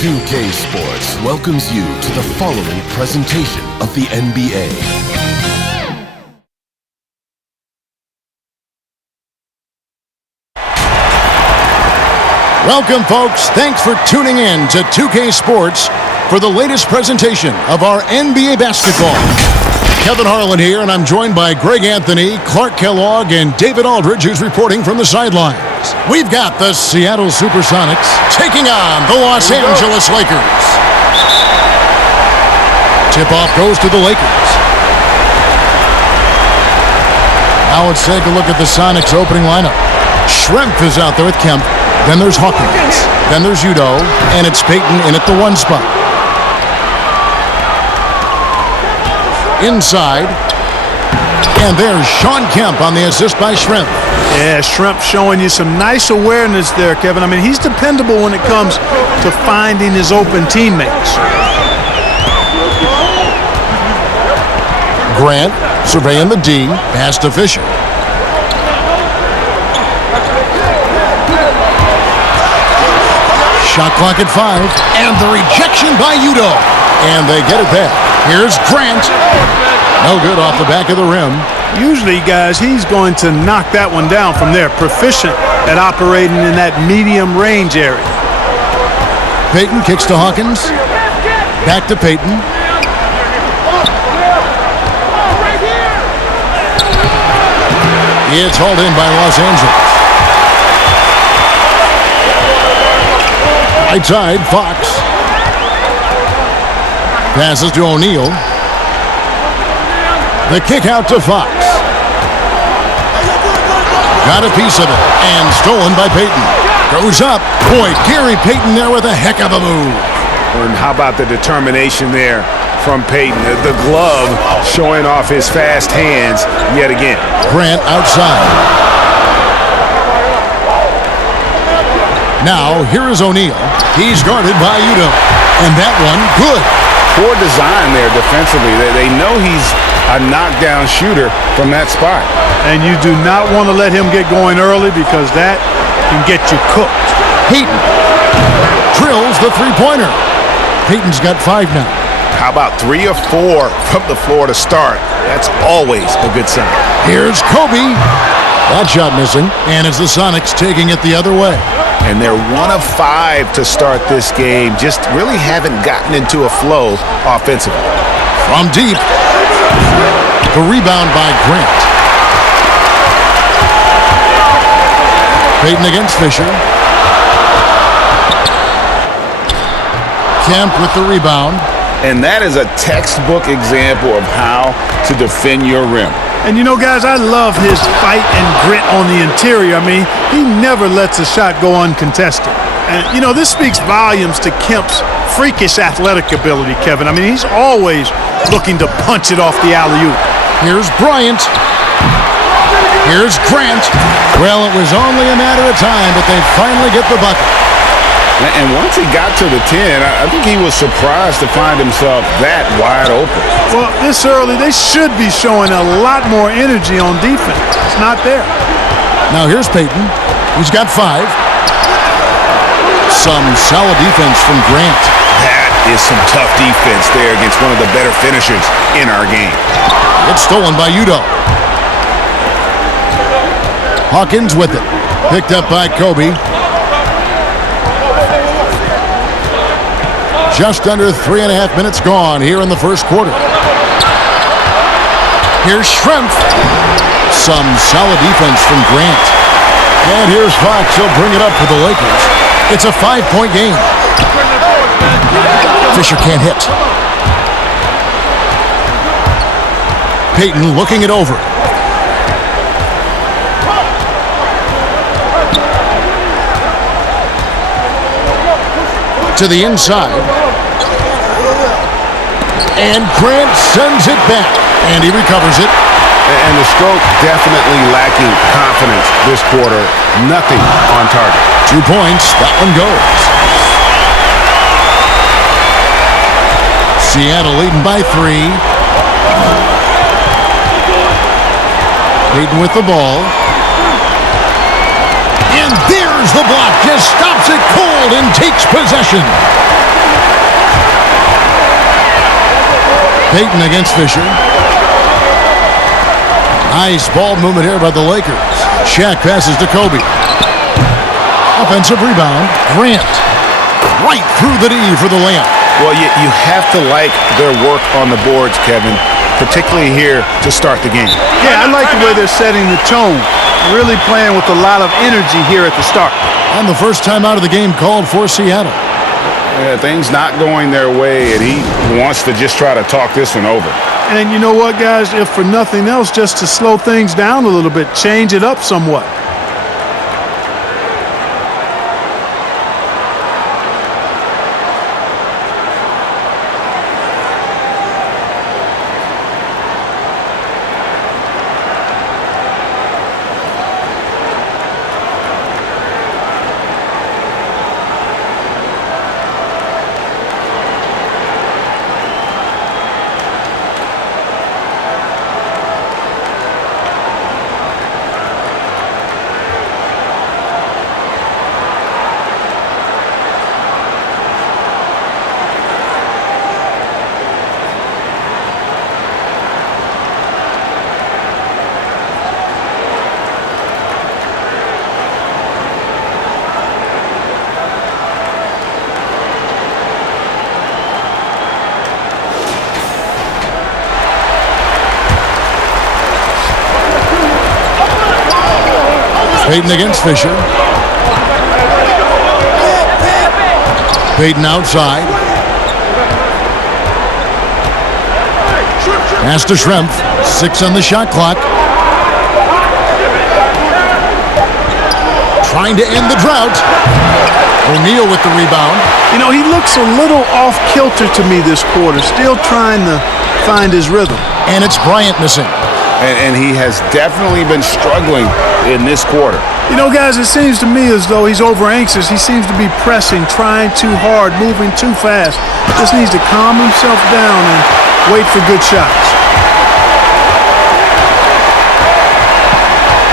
2K Sports welcomes you to the following presentation of the NBA. Welcome, folks. Thanks for tuning in to 2K Sports for the latest presentation of our NBA basketball. Kevin Harlan here, and I'm joined by Greg Anthony, Clark Kellogg, and David Aldridge, who's reporting from the sidelines. We've got the Seattle SuperSonics taking on the Los Angeles Lakers. Tip-off goes to the Lakers. Now let's take a look at the Sonics opening lineup. Schrempf is out there with Kemp. Then there's Hawkins. Then there's Udo. And it's Payton in at the 1 spot. Inside. And there's Shawn Kemp on the assist by Schrempf. Yeah, Schrempf showing you some nice awareness there, Kevin. I mean, he's dependable when it comes to finding his open teammates. Grant surveying the D. Pass to Fisher. Shot clock at 5. And the rejection by Udo. And they get it back. Here's Grant. No good off the back of the rim. Usually, guys, he's going to knock that one down from there. Proficient at operating in that medium range area. Payton kicks to Hawkins. Back to Payton. It's hauled in by Los Angeles. Right side, Fox. Passes to O'Neal. The kick out to Fox. Got a piece of it. And stolen by Payton. Goes up. Boy, Gary Payton there with a heck of a move. And how about the determination there from Payton? The glove showing off his fast hands yet again. Grant outside. Now, here is O'Neal. He's guarded by Udo. And that one, good. Poor design there defensively. They know he's a knockdown shooter from that spot. And you do not want to let him get going early because that can get you cooked. Payton drills the three-pointer. Payton's got 5 now. How about 3 or 4 from the floor to start? That's always a good sign. Here's Kobe. That shot missing. And it's the Sonics taking it the other way. And they're 1 of 5 to start this game. Just really haven't gotten into a flow offensively. From deep. The rebound by Grant. Payton against Fisher. Kemp with the rebound. And that is a textbook example of how to defend your rim. And you know, guys, I love his fight and grit on the interior. I mean, he never lets a shot go uncontested. And, you know, this speaks volumes to Kemp's freakish athletic ability, Kevin. I mean, he's always looking to punch it off the alley-oop. Here's Bryant. Here's Grant. Well, it was only a matter of time, but they finally get the bucket. And once he got to the 10, I think he was surprised to find himself that wide open. Well, this early, they should be showing a lot more energy on defense. It's not there. Now here's Payton. He's got 5. Some solid defense from Grant. That is some tough defense there against one of the better finishers in our game. It's stolen by Udo. Hawkins with it. Picked up by Kobe. Just under 3.5 minutes gone here in the first quarter. Here's Schrempf. Some solid defense from Grant. And here's Fox. He'll bring it up for the Lakers. It's a 5-point game. Fisher can't hit. Payton looking it over. To the inside. And Grant sends it back. And he recovers it. And the stroke definitely lacking confidence this quarter. Nothing on target. 2 points. That one goes. Seattle leading by 3. Payton with the ball. And there's the block. Just stops it cold Harlan takes possession. Payton against Fisher. Nice ball movement here by the Lakers. Shaq passes to Kobe. Offensive rebound. Grant. Right through the D for the layup. Well, you have to like their work on the boards, Kevin, particularly here to start the game. Yeah, I like the way they're setting the tone. Really playing with a lot of energy here at the start. And the first time out of the game called for Seattle. Yeah, things not going their way, and he wants to just try to talk this one over. And you know what, guys? If for nothing else, just to slow things down a little bit, change it up somewhat. Payton against Fisher. Payton outside. Pass to Schrempf. 6 on the shot clock. Trying to end the drought. O'Neal with the rebound. You know, he looks a little off kilter to me this quarter. Still trying to find his rhythm. And it's Bryant missing. And he has definitely been struggling in this quarter. You know, guys, it seems to me as though he's over anxious. He seems to be pressing, trying too hard, moving too fast. Just needs to calm himself down and wait for good shots.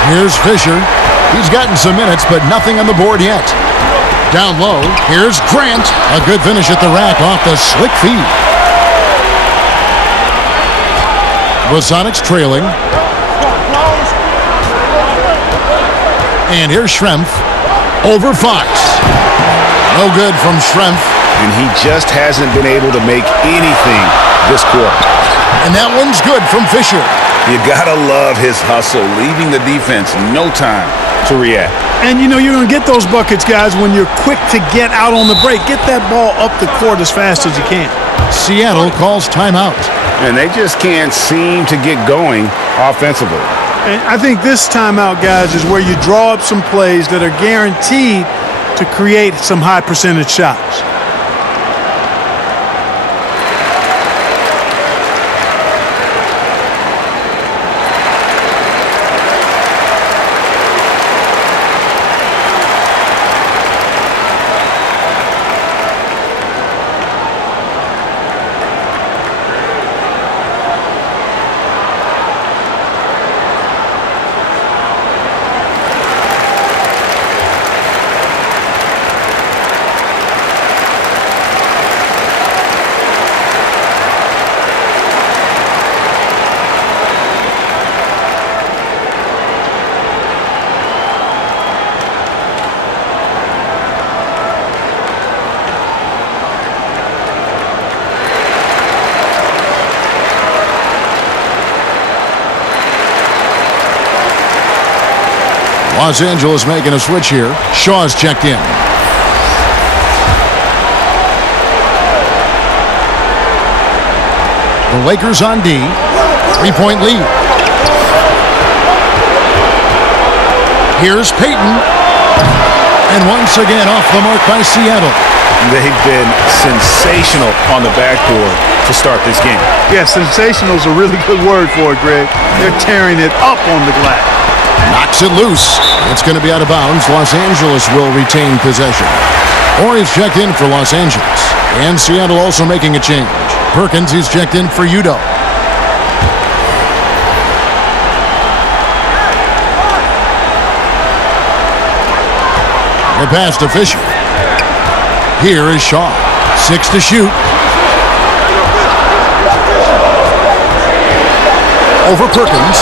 Here's Fisher. He's gotten some minutes, but nothing on the board yet. Down low, here's Grant. A good finish at the rack off the slick feed. The Sonics trailing. And here's Schrempf over Fox. No good from Schrempf. And he just hasn't been able to make anything this quarter. And that one's good from Fisher. You gotta love his hustle, leaving the defense no time to react. And you know you're going to get those buckets, guys, when you're quick to get out on the break. Get that ball up the court as fast as you can. Seattle calls timeout. And they just can't seem to get going offensively. And I think this timeout, guys, is where you draw up some plays that are guaranteed to create some high percentage shots. Los Angeles making a switch here. Shaw's checked in. The Lakers on D. 3-point lead. Here's Payton. And once again off the mark by Seattle. They've been sensational on the backboard to start this game. Yeah, sensational is a really good word for it, Greg. They're tearing it up on the glass. Knocks it loose. It's going to be out of bounds. Los Angeles will retain possession. Horry's checked in for Los Angeles. And Seattle also making a change. Perkins is checked in for Udo. The pass to Fisher. Here is Shaw. 6 to shoot. Over Perkins.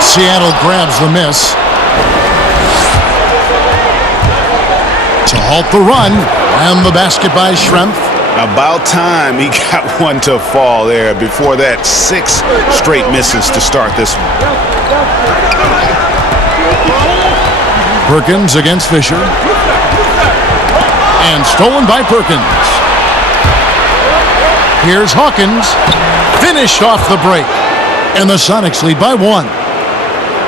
Seattle grabs the miss. To halt the run. And the basket by Schrempf. About time he got one to fall there. Before that, 6 straight misses to start this one. Perkins against Fisher. And stolen by Perkins. Here's Hawkins. Finished off the break. And the Sonics lead by 1.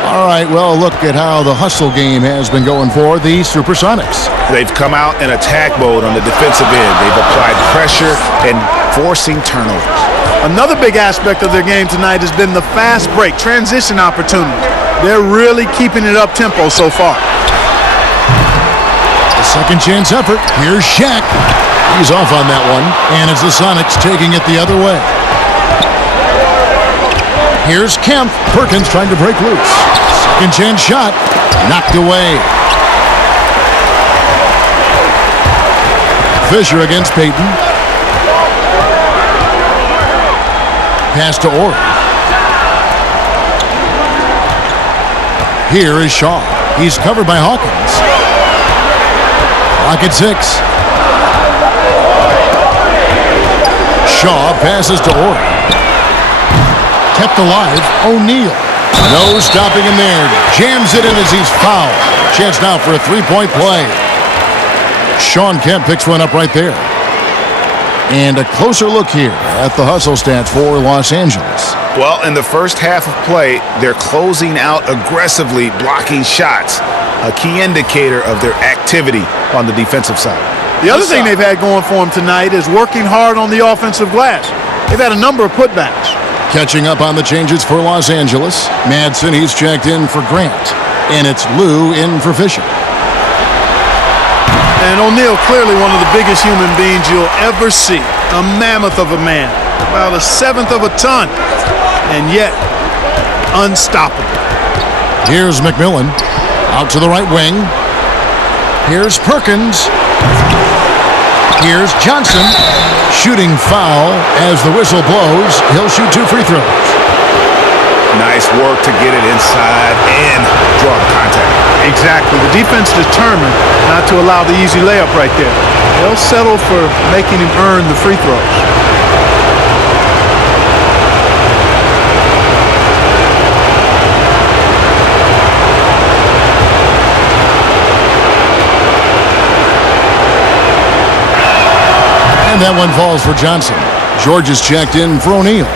All right, well, look at how the hustle game has been going for the SuperSonics. They've come out in attack mode on the defensive end. They've applied pressure and forcing turnovers. Another big aspect of their game tonight has been the fast break, transition opportunity. They're really keeping it up-tempo so far. The second chance effort. Here's Shaq. He's off on that one. And it's the Sonics taking it the other way. Here's Kemp. Perkins trying to break loose. Second chance shot. Knocked away. Fisher against Payton. Pass to Orr. Here is Shaw. He's covered by Hawkins. Clock at 6. Shaw passes to Orr. Kept alive. O'Neal. No stopping him there. Jams it in as he's fouled. Chance now for a three-point play. Shawn Kemp picks one up right there. And a closer look here at the hustle stats for Los Angeles. Well, in the first half of play, they're closing out aggressively, blocking shots. A key indicator of their activity on the defensive side. The other thing they've had going for them tonight is working hard on the offensive glass. They've had a number of putbacks. Catching up on the changes for Los Angeles. Madsen, he's checked in for Grant. And it's Lou in for Fisher. And O'Neal, clearly one of the biggest human beings you'll ever see. A mammoth of a man. About 1/7 of a ton. And yet, unstoppable. Here's McMillan. Out to the right wing. Here's Perkins. Here's Johnson. Shooting foul as the whistle blows. He'll shoot 2 free throws. Nice work to get it inside and draw the contact. Exactly. The defense determined not to allow the easy layup right there. They'll settle for making him earn the free throws. And that one falls for Johnson. George is checked in for O'Neal.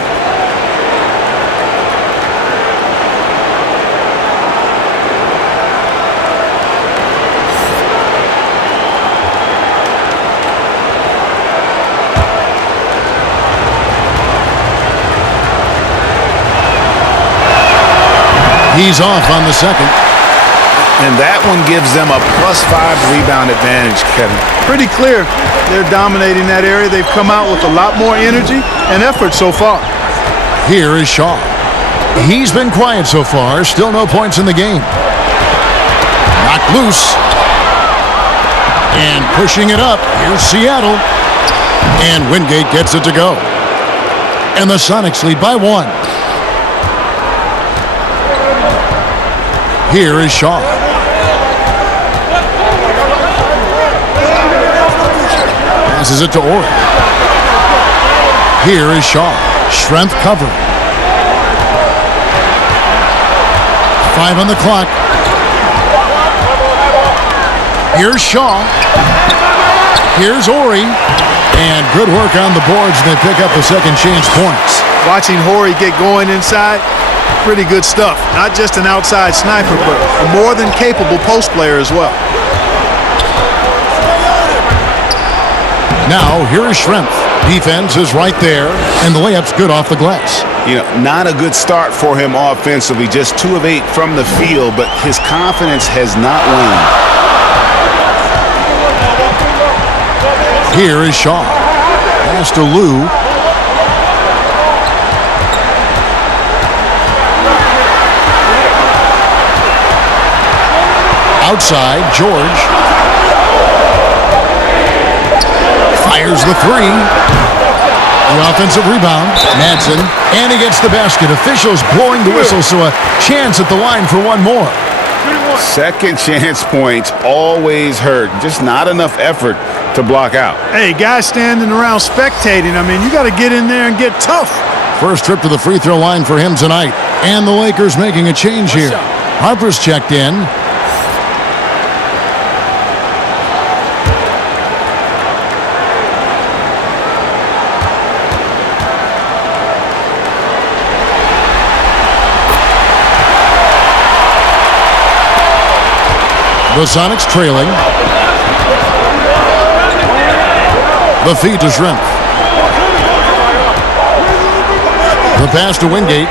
He's off on the second. And that one gives them a +5 rebound advantage, Kevin. Pretty clear. They're dominating that area. They've come out with a lot more energy and effort so far. Here is Shaw. He's been quiet so far. Still no points in the game. Knocked loose. And pushing it up. Here's Seattle. And Wingate gets it to go. And the Sonics lead by 1. Here is Shaw. Passes it to Orr. Here is Shaw. Schrempf covered. 5 on the clock. Here's Shaw. Here's Horry. And good work on the boards. They pick up the second chance points. Watching Horry get going inside, pretty good stuff. Not just an outside sniper, but a more than capable post player as well. Now, here is Schrempf. Defense is right there, and the layup's good off the glass. You know, not a good start for him offensively. Just 2 of 8 from the field, but his confidence has not waned. Here is Shaw. Pass to Lou. Outside, George. Fires the three. The offensive rebound. Madsen. And he gets the basket. Officials blowing the whistle, so a chance at the line for one more. Second chance points always hurt. Just not enough effort to block out. Hey, guys standing around spectating. I mean, you got to get in there and get tough. First trip to the free throw line for him tonight. And the Lakers making a change here. Harper's checked in. The Sonics trailing. The feed to Shrimp. The pass to Wingate.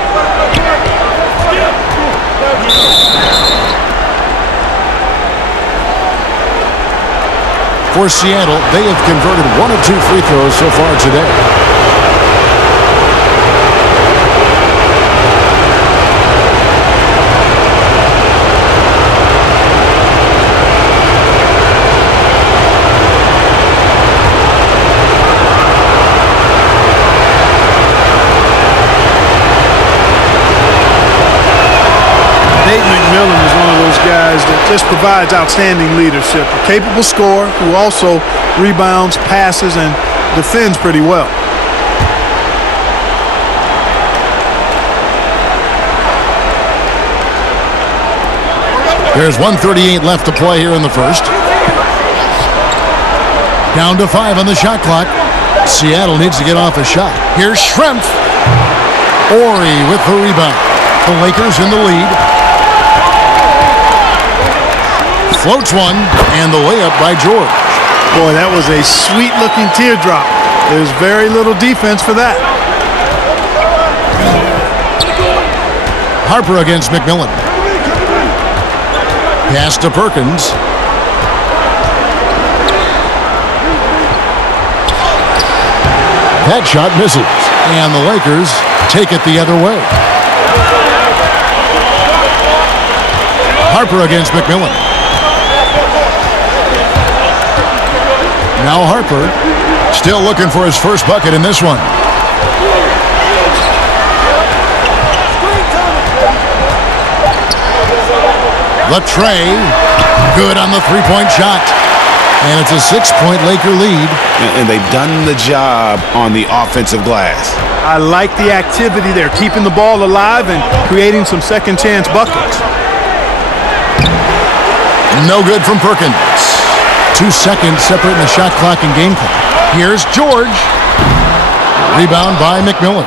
For Seattle, they have converted 1 of 2 free throws so far today. McMillan is one of those guys that just provides outstanding leadership. A capable scorer who also rebounds, passes, and defends pretty well. There's 1:38 left to play here in the first. Down to 5 on the shot clock. Seattle needs to get off a shot. Here's Shrimp. Ori with the rebound. The Lakers in the lead. Floats one, and the layup by George. Boy, that was a sweet-looking teardrop. There's very little defense for that. Harper against McMillan. Pass to Perkins. That shot misses, and the Lakers take it the other way. Harper against McMillan. Now Harper, still looking for his first bucket in this one. Latre, good on the three-point shot. And it's a 6-point Laker lead. And they've done the job on the offensive glass. I like the activity there, keeping the ball alive and creating some second-chance buckets. No good from Perkins. 2 seconds separating the shot clock and game clock. Here's George. Rebound by McMillan.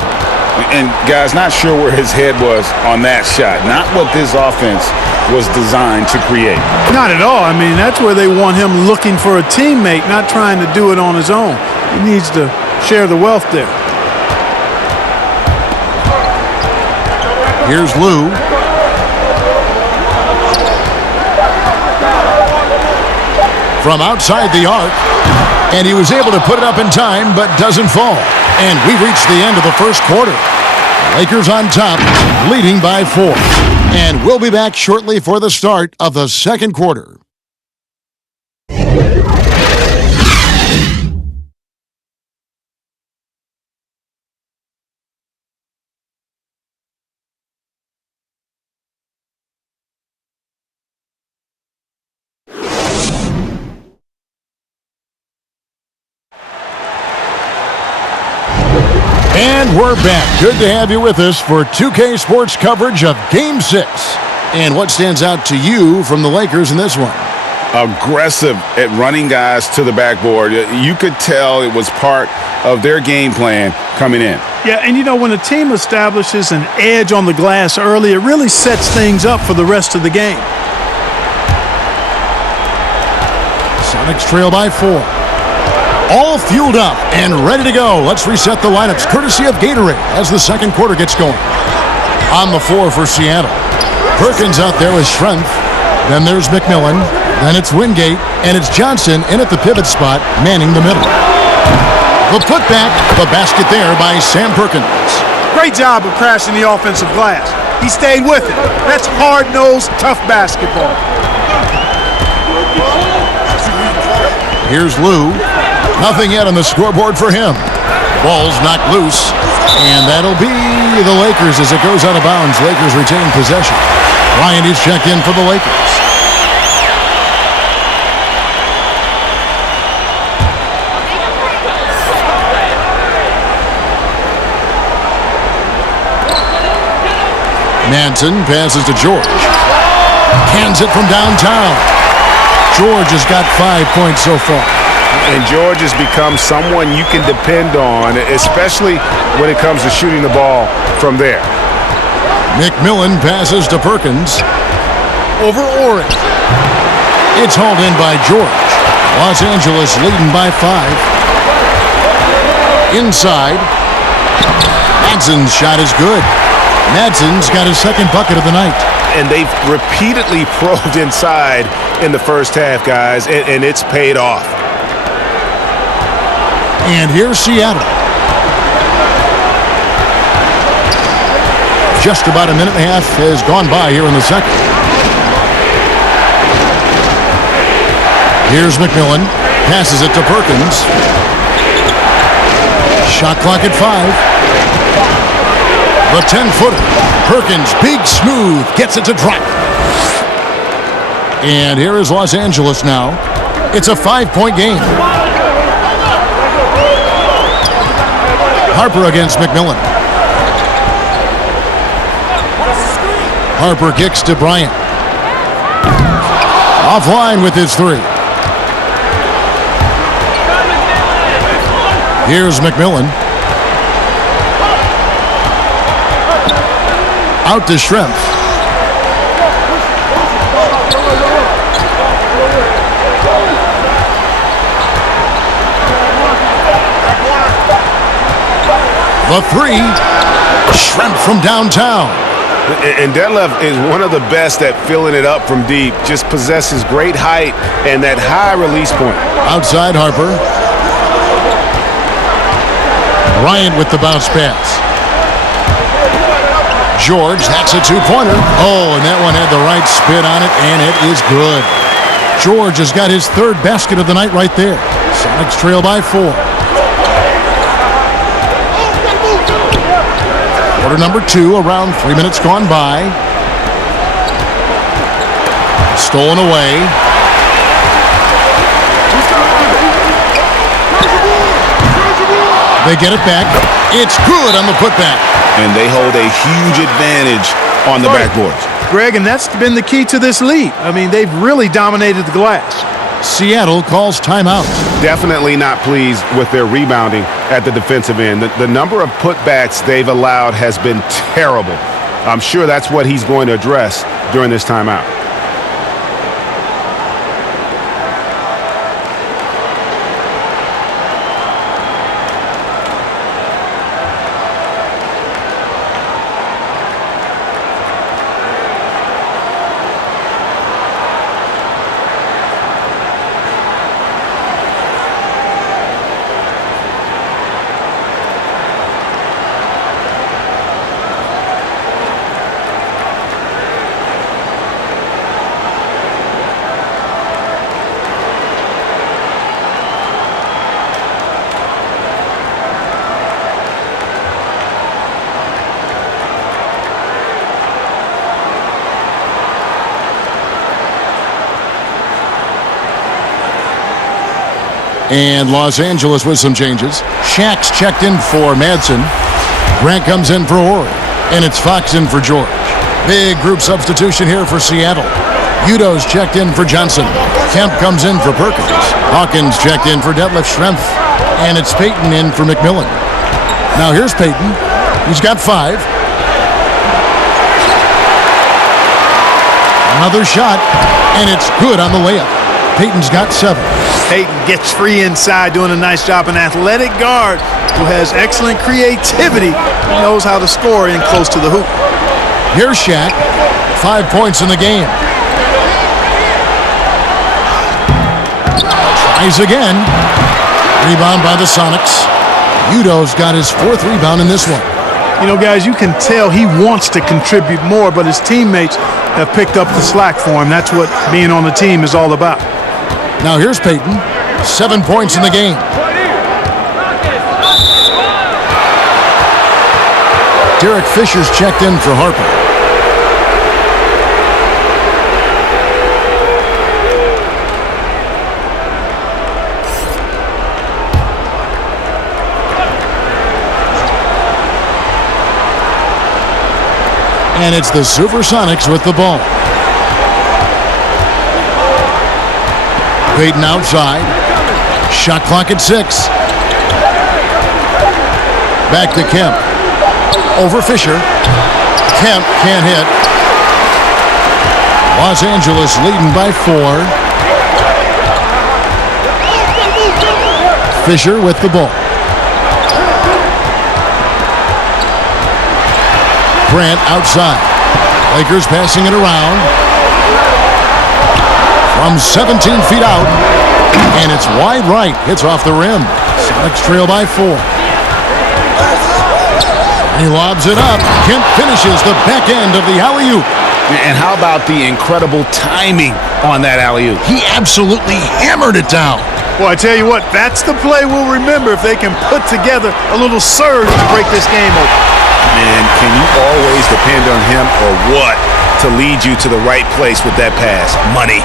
And guys, not sure where his head was on that shot. Not what this offense was designed to create. Not at all. I mean, that's where they want him looking for a teammate, not trying to do it on his own. He needs to share the wealth there. Here's Lou. From outside the arc, and he was able to put it up in time, but doesn't fall. And we've reached the end of the first quarter. Lakers on top, leading by 4. And we'll be back shortly for the start of the second quarter. And we're back. Good to have you with us for 2K Sports coverage of Game 6. And what stands out to you from the Lakers in this one? Aggressive at running guys to the backboard. You could tell it was part of their game plan coming in. Yeah, and you know, when a team establishes an edge on the glass early, it really sets things up for the rest of the game. Sonics trail by 4. All fueled up and ready to go. Let's reset the lineups courtesy of Gatorade as the second quarter gets going. On the floor for Seattle. Perkins out there with Shrimp. Then there's McMillan. Then it's Wingate. And it's Johnson in at the pivot spot, manning the middle. The putback, the basket there by Sam Perkins. Great job of crashing the offensive glass. He stayed with it. That's hard-nosed, tough basketball. Here's Lou. Nothing yet on the scoreboard for him. Ball's knocked loose, and that'll be the Lakers as it goes out of bounds. Lakers retain possession. Bryant is checked in for the Lakers. Manson passes to George. Cans it from downtown. George has got 5 points so far. And George has become someone you can depend on, especially when it comes to shooting the ball from there. McMillan passes to Perkins. Over Orrick. It's hauled in by George. Los Angeles leading by 5. Inside. Madson's shot is good. Madson's got his second bucket of the night. And they've repeatedly probed inside in the first half, guys, and it's paid off. And here's Seattle. Just about a minute and a half has gone by here in the second. Here's McMillan. Passes it to Perkins. Shot clock at 5. The 10-footer. Perkins, big smooth, gets it to drop. And here is Los Angeles now. It's a 5-point game. Harper against McMillan. Harper kicks to Bryant. Offline with his 3. Here's McMillan. Out to Schrempf. The 3. Schrempf from downtown. And Detlef is one of the best at filling it up from deep. Just possesses great height and that high release point. Outside Harper. Bryant with the bounce pass. George, that's a 2-pointer. Oh, and that one had the right spin on it, and it is good. George has got his 3rd basket of the night right there. Sonics trail by 4. Quarter number 2, around 3 minutes gone by. Stolen away. They get it back. It's good on the putback. And they hold a huge advantage on the backboards. Greg, and that's been the key to this lead. I mean, they've really dominated the glass. Seattle calls timeout. Definitely not pleased with their rebounding at the defensive end. The number of putbacks they've allowed has been terrible. I'm sure that's what he's going to address during this timeout. And Los Angeles with some changes. Shack's checked in for Madsen. Grant comes in for Horry. And it's Fox in for George. Big group substitution here for Seattle. Udo's checked in for Johnson. Kemp comes in for Perkins. Hawkins checked in for Detlef Schrempf. And it's Payton in for McMillan. Now here's Payton. He's got 5. Another shot. And it's good on the layup. Payton's got 7. Payton gets free inside, doing a nice job. An athletic guard who has excellent creativity. He knows how to score in close to the hoop. Here's Shaq. 5 points in the game. Tries again. Rebound by the Sonics. Udo's got his 4th rebound in this one. You know, guys, you can tell he wants to contribute more, but his teammates have picked up the slack for him. That's what being on the team is all about. Now here's Payton. 7 points in the game. Derek Fisher's checked in for Harper. And it's the SuperSonics with the ball. Payton outside. Shot clock at 6. Back to Kemp. Over Fisher. Kemp can't hit. Los Angeles leading by 4. Fisher with the ball. Grant outside. Lakers passing it around. From 17 feet out. And it's wide right. Hits off the rim. Sonics trail by 4. He lobs it up. Kemp finishes the back end of the alley-oop. And how about the incredible timing on that alley-oop? He absolutely hammered it down. Well, I tell you what, that's the play we'll remember if they can put together a little surge to break this game open. Man, can you always depend on him or what to lead you to the right place with that pass? Money.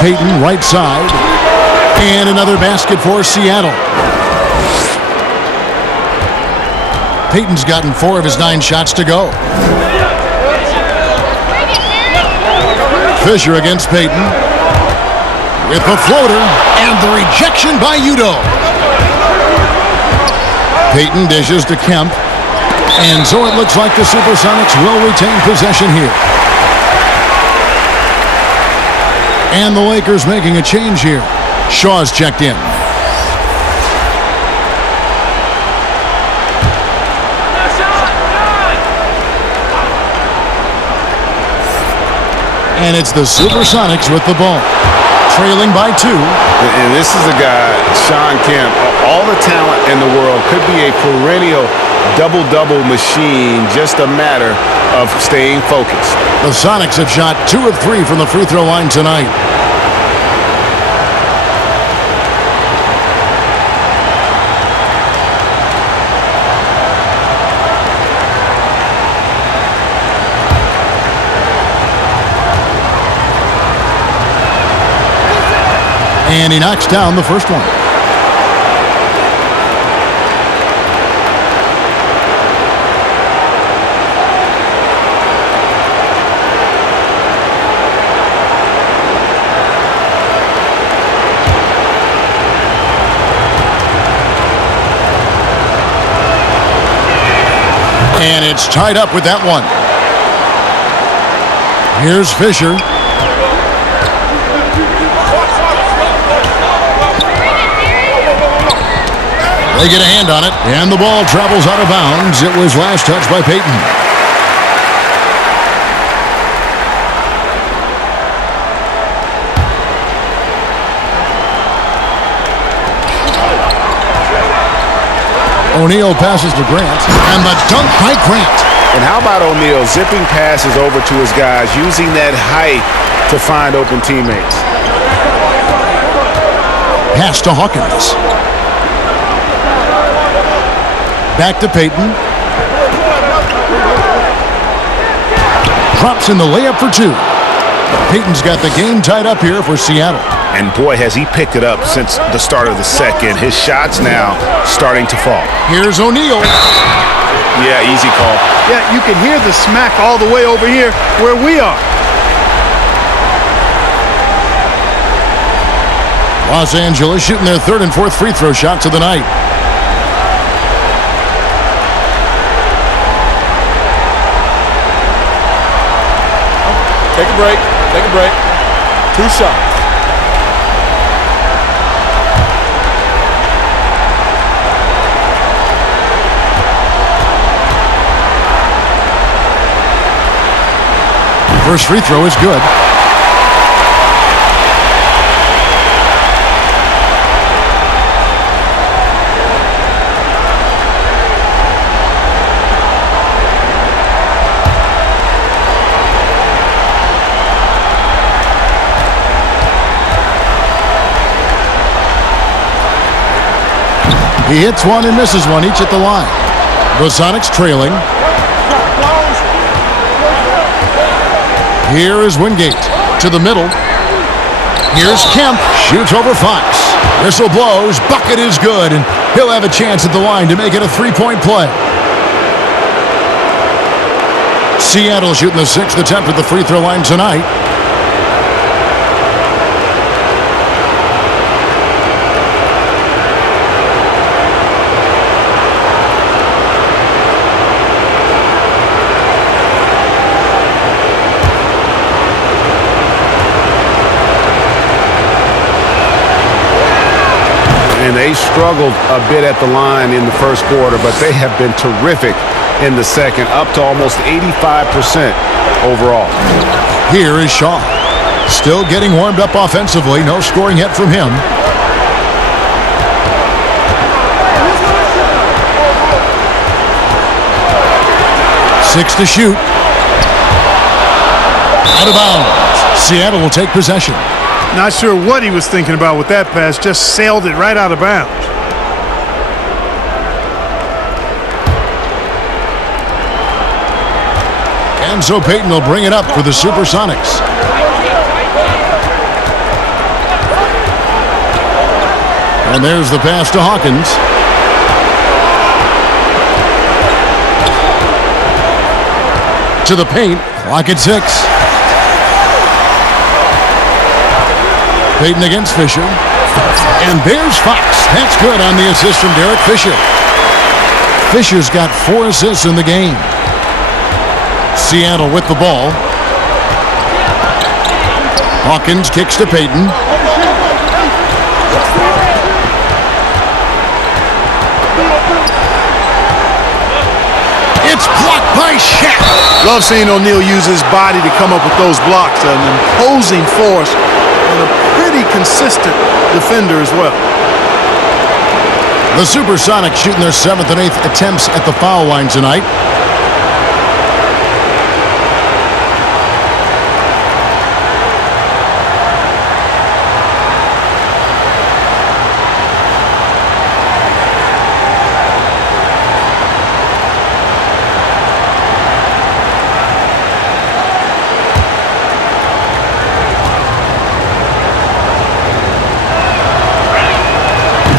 Payton right side. And another basket for Seattle. Payton's gotten 4 of his 9 shots to go. Fisher against Payton. With the floater. And the rejection by Udo. Payton dishes to Kemp. And so it looks like the SuperSonics will retain possession here. And the Lakers making a change here. Shaw's checked in. And it's the SuperSonics with the ball. Trailing by 2. And this is a guy, Sean Kemp, all the talent in the world, could be a perennial double-double machine, just a matter of staying focused. The Sonics have shot 2 of 3 from the free throw line tonight. And he knocks down the first one. And it's tied up with that one. Here's Fisher. They get a hand on it, and the ball travels out of bounds. It was last touched by Payton. O'Neal passes to Grant, and the dunk by Grant. And how about O'Neal zipping passes over to his guys, using that height to find open teammates? Pass to Hawkins. Back to Payton. Drops in the layup for 2. Payton's got the game tied up here for Seattle. And boy, has he picked it up since the start of the second. His shots now starting to fall. Here's O'Neal. Yeah, easy call. Yeah, you can hear the smack all the way over here where we are. Los Angeles shooting their 3rd and 4th free throw shots of the night. Take a break. Take a break. 2 shots. First free throw is good. He hits one and misses one, each at the line. The Sonics trailing. Here is Wingate to the middle. Here's Kemp. Shoots over Fox. Whistle blows. Bucket is good, and he'll have a chance at the line to make it a three-point play. Seattle shooting the 6th attempt at the free throw line tonight. And they struggled a bit at the line in the first quarter, but they have been terrific in the second, up to almost 85% overall. Here is Shaw. Still getting warmed up offensively. No scoring yet from him. Six to shoot. Out of bounds. Seattle will take possession. Not sure what he was thinking about with that pass. Just sailed it right out of bounds. And so Payton will bring it up for the SuperSonics. And there's the pass to Hawkins. To the paint. Clock at 6. Payton against Fisher. And there's Fox. That's good on the assist from Derek Fisher. Fisher's got 4 assists in the game. Seattle with the ball. Hawkins kicks to Payton. It's blocked by Shaq. Love seeing O'Neal use his body to come up with those blocks. An imposing force and a pretty consistent defender as well. The SuperSonics shooting their 7th and 8th attempts at the foul line tonight.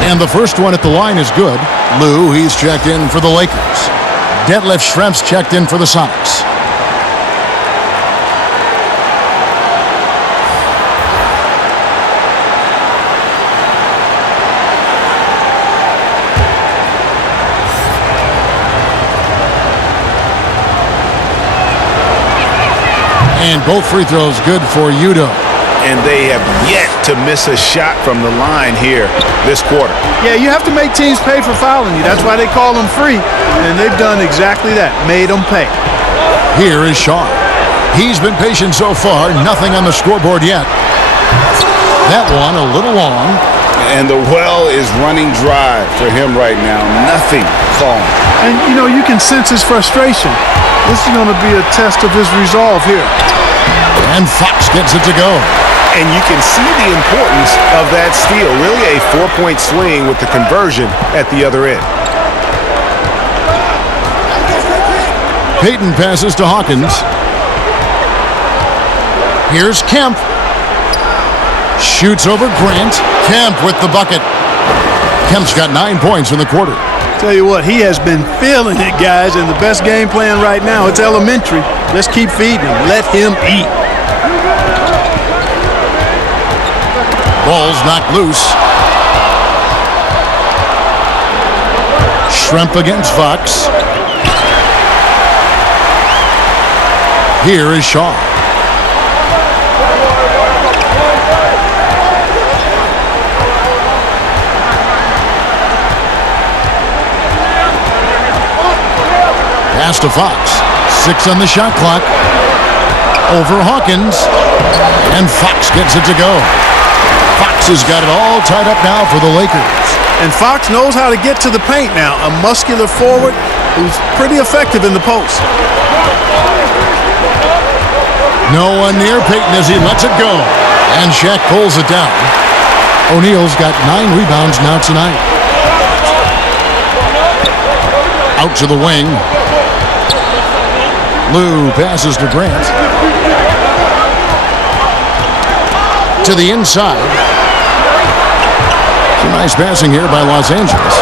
And the first one at the line is good. Lou, he's checked in for the Lakers. Detlef Schrempf's checked in for the Sonics. And both free throws good for Udo. And they have yet to miss a shot from the line here this quarter. Yeah, you have to make teams pay for fouling you. That's why they call them free. And they've done exactly that, made them pay. Here is Shaw. He's been patient so far, nothing on the scoreboard yet. That one a little long. And the well is running dry for him right now. Nothing falling. And, you know, you can sense his frustration. This is going to be a test of his resolve here. And Fox gets it to go. And you can see the importance of that steal. Really a 4-point swing with the conversion at the other end. Payton passes to Hawkins. Here's Kemp. Shoots over Grant. Kemp with the bucket. Kemp's got 9 points in the quarter. Tell you what, he has been feeling it, guys, and the best game plan right now, it's elementary. Let's keep feeding him. Let him eat. Ball's knocked loose. Schrempf against Fox. Here is Shaw. Pass to Fox. 6 on the shot clock. Over Hawkins. And Fox gets it to go. Fox has got it all tied up now for the Lakers. And Fox knows how to get to the paint now. A muscular forward who's pretty effective in the post. No one near Payton as he lets it go. And Shaq pulls it down. O'Neal's got 9 rebounds now tonight. Out to the wing. Lou passes to Grant. To the inside. Some nice passing here by Los Angeles.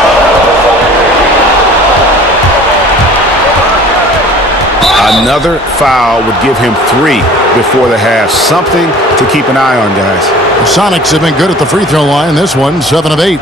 Another foul would give him 3 before the half. Something to keep an eye on, guys. The Sonics have been good at the free throw line. This one, 7 of 8.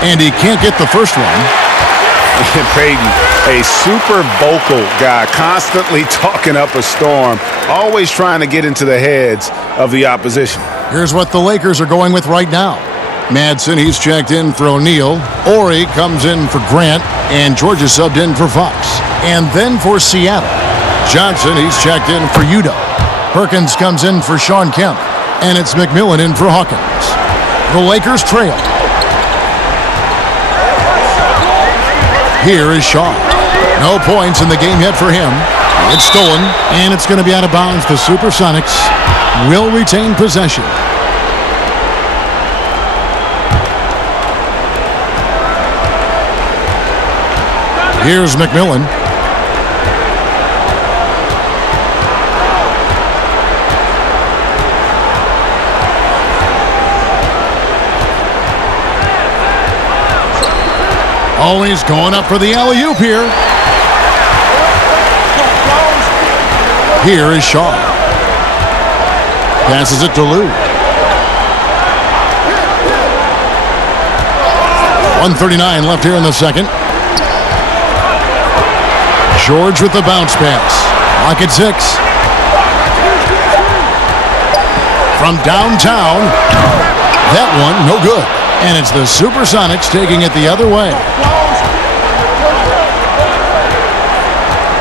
And he can't get the first one. Peyton, a super vocal guy, constantly talking up a storm, always trying to get into the heads of the opposition. Here's what the Lakers are going with right now. Madsen, he's checked in for O'Neal. Ori comes in for Grant, and George is subbed in for Fox. And then for Seattle, Johnson, he's checked in for Udo. Perkins comes in for Sean Kemp, and it's McMillan in for Hawkins. The Lakers trail. Here is Shaw. No points in the game yet for him. It's stolen, and it's going to be out of bounds. The SuperSonics will retain possession. Here's McMillan. Oh, he's going up for the alley-oop here. Here is Shaw. Passes it to Lou. 1:39 left here in the second. George with the bounce pass. Lock at 6. From downtown. That one, no good. And it's the SuperSonics taking it the other way.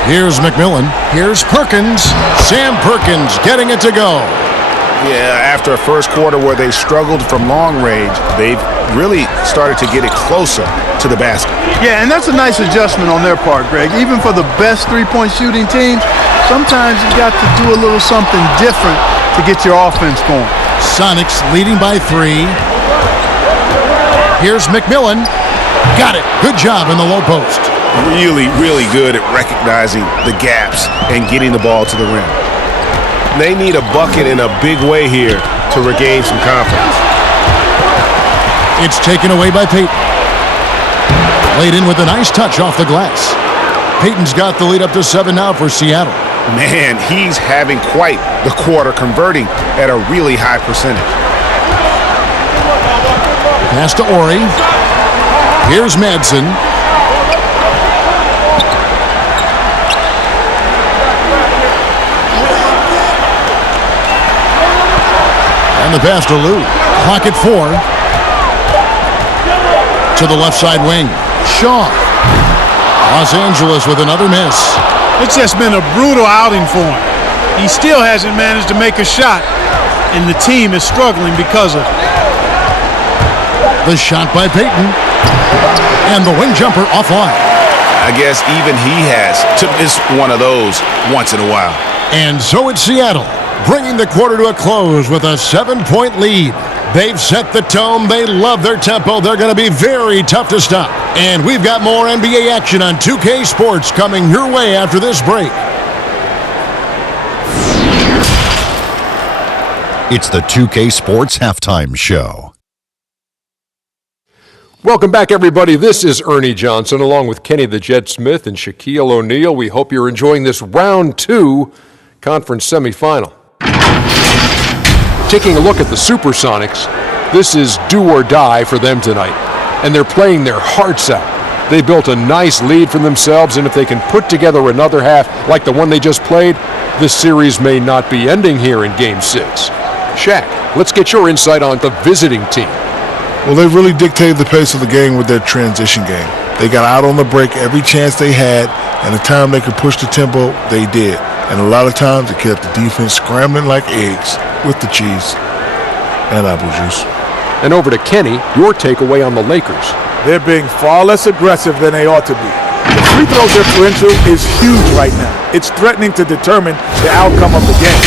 Here's McMillan. Here's Perkins. Sam Perkins getting it to go. Yeah, after a first quarter where they struggled from long range, they've really started to get it closer to the basket. Yeah, and that's a nice adjustment on their part, Greg. Even for the best three-point shooting teams, sometimes you got to do a little something different to get your offense going. Sonics leading by 3. Here's McMillan. Got it. Good job in the low post. Really, really good at recognizing the gaps and getting the ball to the rim. They need a bucket in a big way here to regain some confidence. It's taken away by Payton. Laid in with a nice touch off the glass. Payton's got the lead up to 7 now for Seattle. Man, he's having quite the quarter, converting at a really high percentage. Pass to Ori. Here's Madsen. And the pass to Lou. Clock at 4. To the left side wing. Shaw. Los Angeles with another miss. It's just been a brutal outing for him. He still hasn't managed to make a shot, and the team is struggling because of it. The shot by Payton. And the wing jumper offline. I guess even he has to miss one of those once in a while. And so it's Seattle, bringing the quarter to a close with a 7-point lead. They've set the tone. They love their tempo. They're going to be very tough to stop. And we've got more NBA action on 2K Sports coming your way after this break. It's the 2K Sports Halftime Show. Welcome back, everybody. This is Ernie Johnson, along with Kenny the Jet Smith and Shaquille O'Neal. We hope you're enjoying this round 2 conference semifinal. Taking a look at the SuperSonics, this is do or die for them tonight, and they're playing their hearts out. They built a nice lead for themselves, and if they can put together another half like the one they just played, this series may not be ending here in Game 6. Shaq, let's get your insight on the visiting team. Well, they really dictated the pace of the game with their transition game. They got out on the break every chance they had, and the time they could push the tempo, they did. And a lot of times, it kept the defense scrambling like eggs with the cheese. And apple juice. And over to Kenny, your takeaway on the Lakers. They're being far less aggressive than they ought to be. The free throw differential is huge right now. It's threatening to determine the outcome of the game.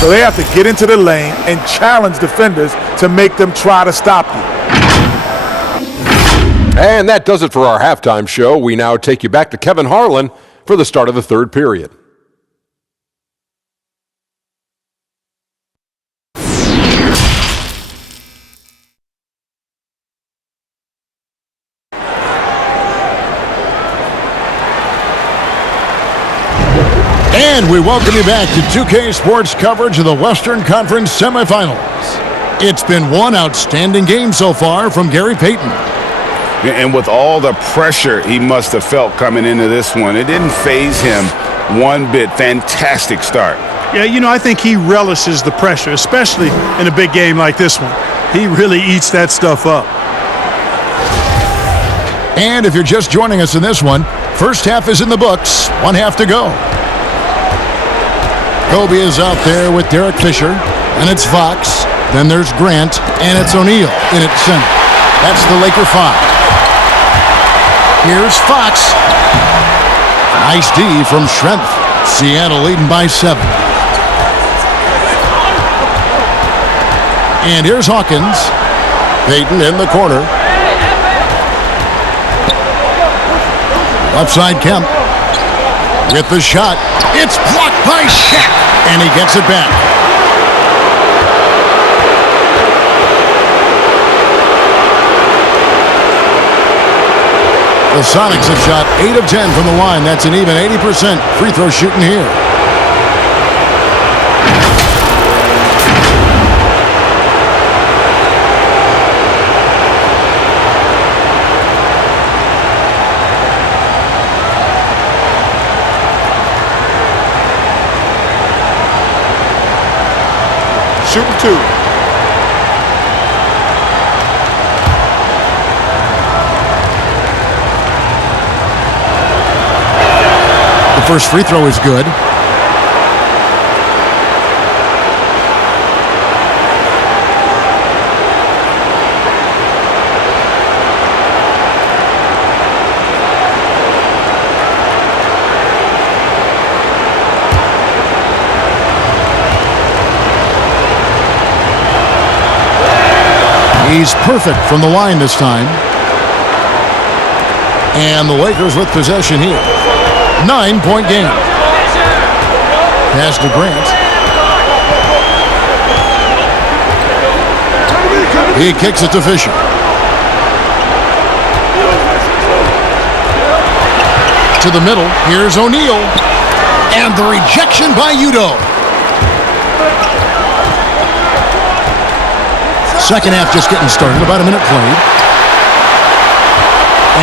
So they have to get into the lane and challenge defenders to make them try to stop you. And that does it for our halftime show. We now take you back to Kevin Harlan for the start of the third period. And we welcome you back to 2K Sports coverage of the Western Conference semifinals. It's been one outstanding game so far from Gary Payton. And with all the pressure he must have felt coming into this one, it didn't faze him one bit. Fantastic start. Yeah, you know, I think he relishes the pressure, especially in a big game like this one. He really eats that stuff up. And if you're just joining us in this one, first half is in the books, one half to go. Kobe is out there with Derek Fisher, and it's Fox. Then there's Grant, and it's O'Neal in at center. That's the Laker 5. Here's Fox. Nice D from Schrempf. Seattle leading by 7. And here's Hawkins. Payton in the corner. Left side Kemp. With the shot. It's blocked by Shaq. And he gets it back. The Sonics have shot 8 of 10 from the line. That's an even 80% free throw shooting here. Shooting 2. The first free throw is good. He's perfect from the line this time. And the Lakers with possession here. 9-point game. Pass to Grant. He kicks it to Fisher. To the middle. Here's O'Neal. And the rejection by Udoh. Second half just getting started. About a minute played.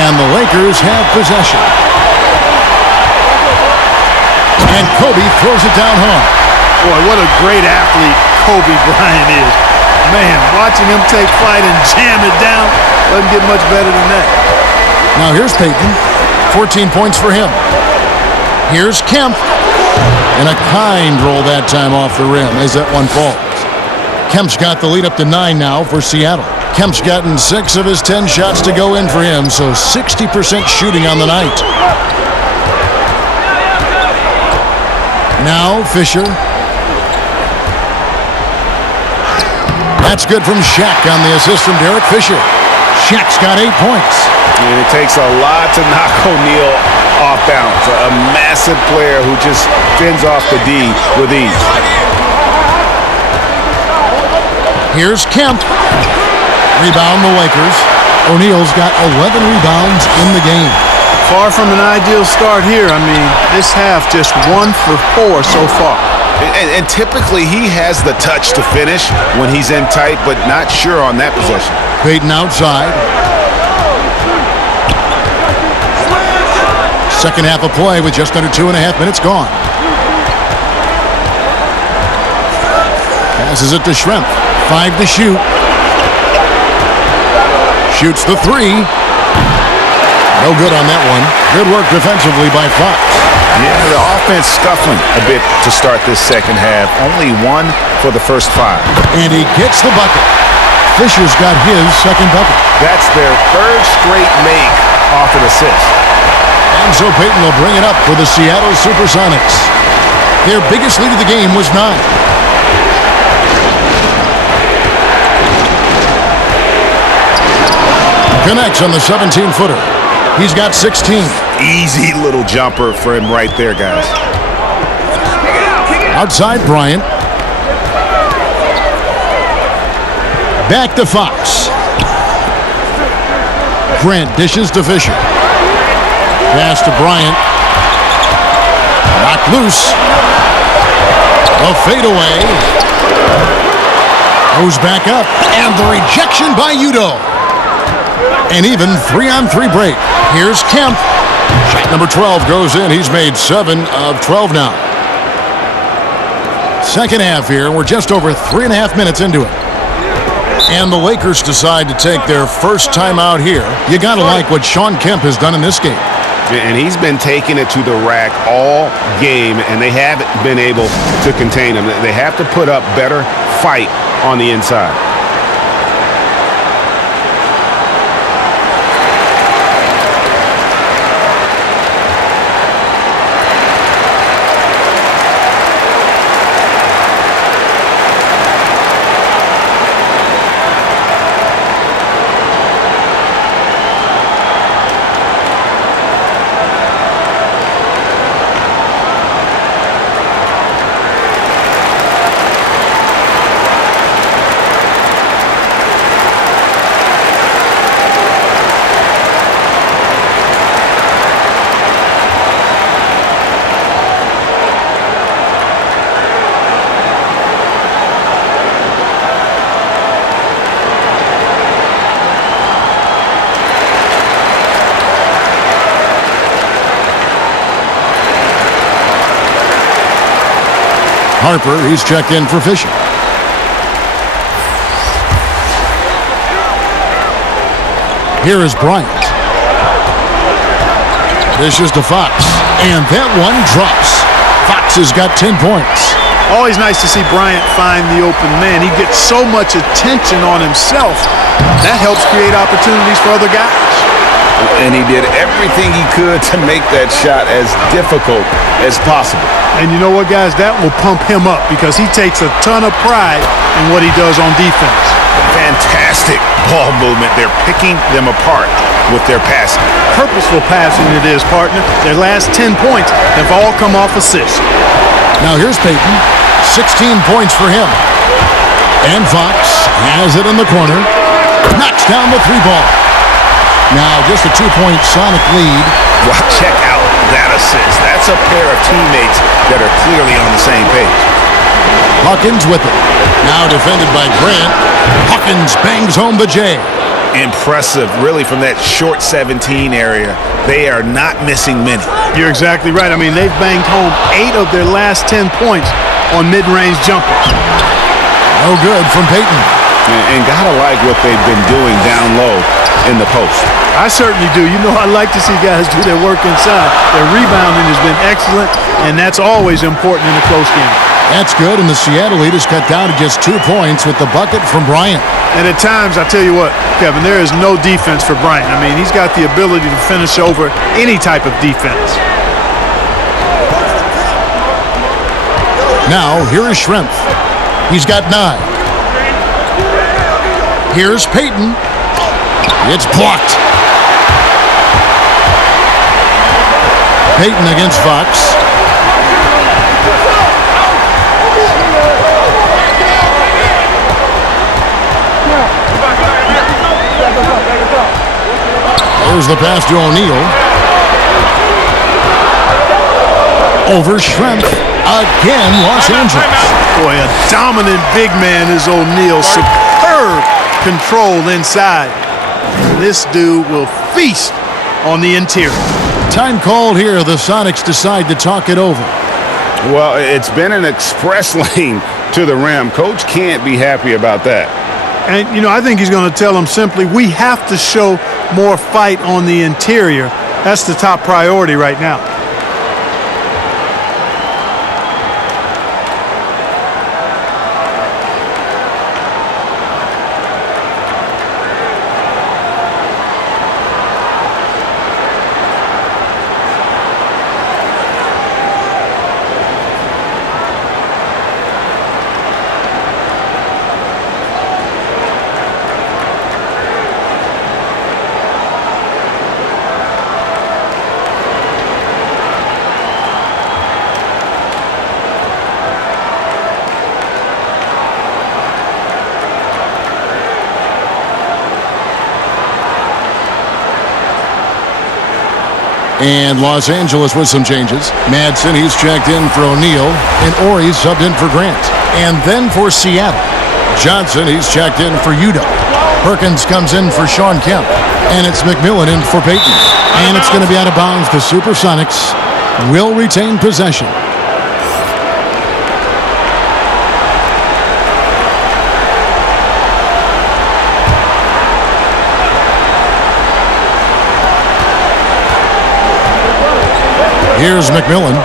And the Lakers have possession. And Kobe throws it down hard. Boy, what a great athlete Kobe Bryant is. Man, watching him take flight and jam it down doesn't get much better than that. Now here's Payton. 14 points for him. Here's Kemp. And a kind roll that time off the rim as that one falls. Kemp's got the lead up to 9 now for Seattle. Kemp's gotten 6 of his 10 shots to go in for him, so 60% shooting on the night. Now Fisher. That's good from Shaq on the assist from Derek Fisher. Shaq's got 8 points. And it takes a lot to knock O'Neal off balance. A massive player who just fends off the D with ease. Here's Kemp. Rebound the Lakers. O'Neal's got 11 rebounds in the game. Far from an ideal start here. I mean, this half just 1 for 4 so far. And typically he has the touch to finish when he's in tight, but not sure on that possession. Payton outside. Second half of play with just under 2.5 minutes gone. Passes it to Schrempf. 5 to shoot. Shoots the 3. No good on that one. Good work defensively by Fox. Yeah, the offense scuffling a bit to start this second half. Only 1 for the first 5. And he gets the bucket. Fisher's got his second bucket. That's their third straight make off an assist. And so Payton will bring it up for the Seattle SuperSonics. Their biggest lead of the game was 9. Connects on the 17-footer. He's got 16. Easy little jumper for him right there, guys. Outside Bryant. Back to Fox. Grant dishes to Fisher. Pass to Bryant. Knocked loose. A fadeaway. Goes back up. And the rejection by Udo. An even 3-on-3 break. Here's Kemp. Shot number 12 goes in. He's made 7 of 12 now. Second half here. We're just over 3.5 minutes into it. And the Lakers decide to take their first timeout here. You got to like what Shawn Kemp has done in this game. And he's been taking it to the rack all game, and they haven't been able to contain him. They have to put up better fight on the inside. Harper, he's checked in for Fisher. Here is Bryant. Dishes to Fox. And that one drops. Fox has got 10 points. Always nice to see Bryant find the open man. He gets so much attention on himself. That helps create opportunities for other guys. And he did everything he could to make that shot as difficult as possible. And you know what, guys? That will pump him up because he takes a ton of pride in what he does on defense. Fantastic ball movement. They're picking them apart with their passing. Purposeful passing it is, partner. Their last 10 points have all come off assists. Now here's Payton. 16 points for him. And Fox has it in the corner. Knocks down the 3-ball. Now just a 2-point Sonic lead. Well, check out that assist. That's a pair of teammates that are clearly on the same page. Hawkins with it. Now defended by Grant. Hawkins bangs home the J. Impressive, really, from that short 17 area. They are not missing many. You're exactly right. I mean, they've banged home 8 of their last 10 points on mid-range jumpers. No good from Payton. And gotta like what they've been doing down low in the post. I certainly do. You know, I like to see guys do their work inside. Their rebounding has been excellent, and that's always important in a close game. That's good, and the Seattle lead is cut down to just 2 points with the bucket from Bryant. And at times, I tell you what, Kevin, there is no defense for Bryant. I mean, he's got the ability to finish over any type of defense. Now, here is Shrimp. He's got 9. Here's Payton. It's blocked. Payton against Fox. There's the pass to O'Neal. Over Shrimp. Again, Los Angeles. Boy, a dominant big man is O'Neal. Superb control inside. And this dude will feast on the interior. Time called here. The Sonics decide to talk it over. Well, it's been an express lane to the rim. Coach can't be happy about that. And, you know, I think he's going to tell them simply, we have to show more fight on the interior. That's the top priority right now. And Los Angeles with some changes. Madsen, he's checked in for O'Neal, and Ori subbed in for Grant. And then for Seattle, Johnson, he's checked in for Udo. Perkins comes in for Sean Kemp, and it's McMillan in for Peyton. And it's going to be out of bounds. The SuperSonics will retain possession. Here's McMillan.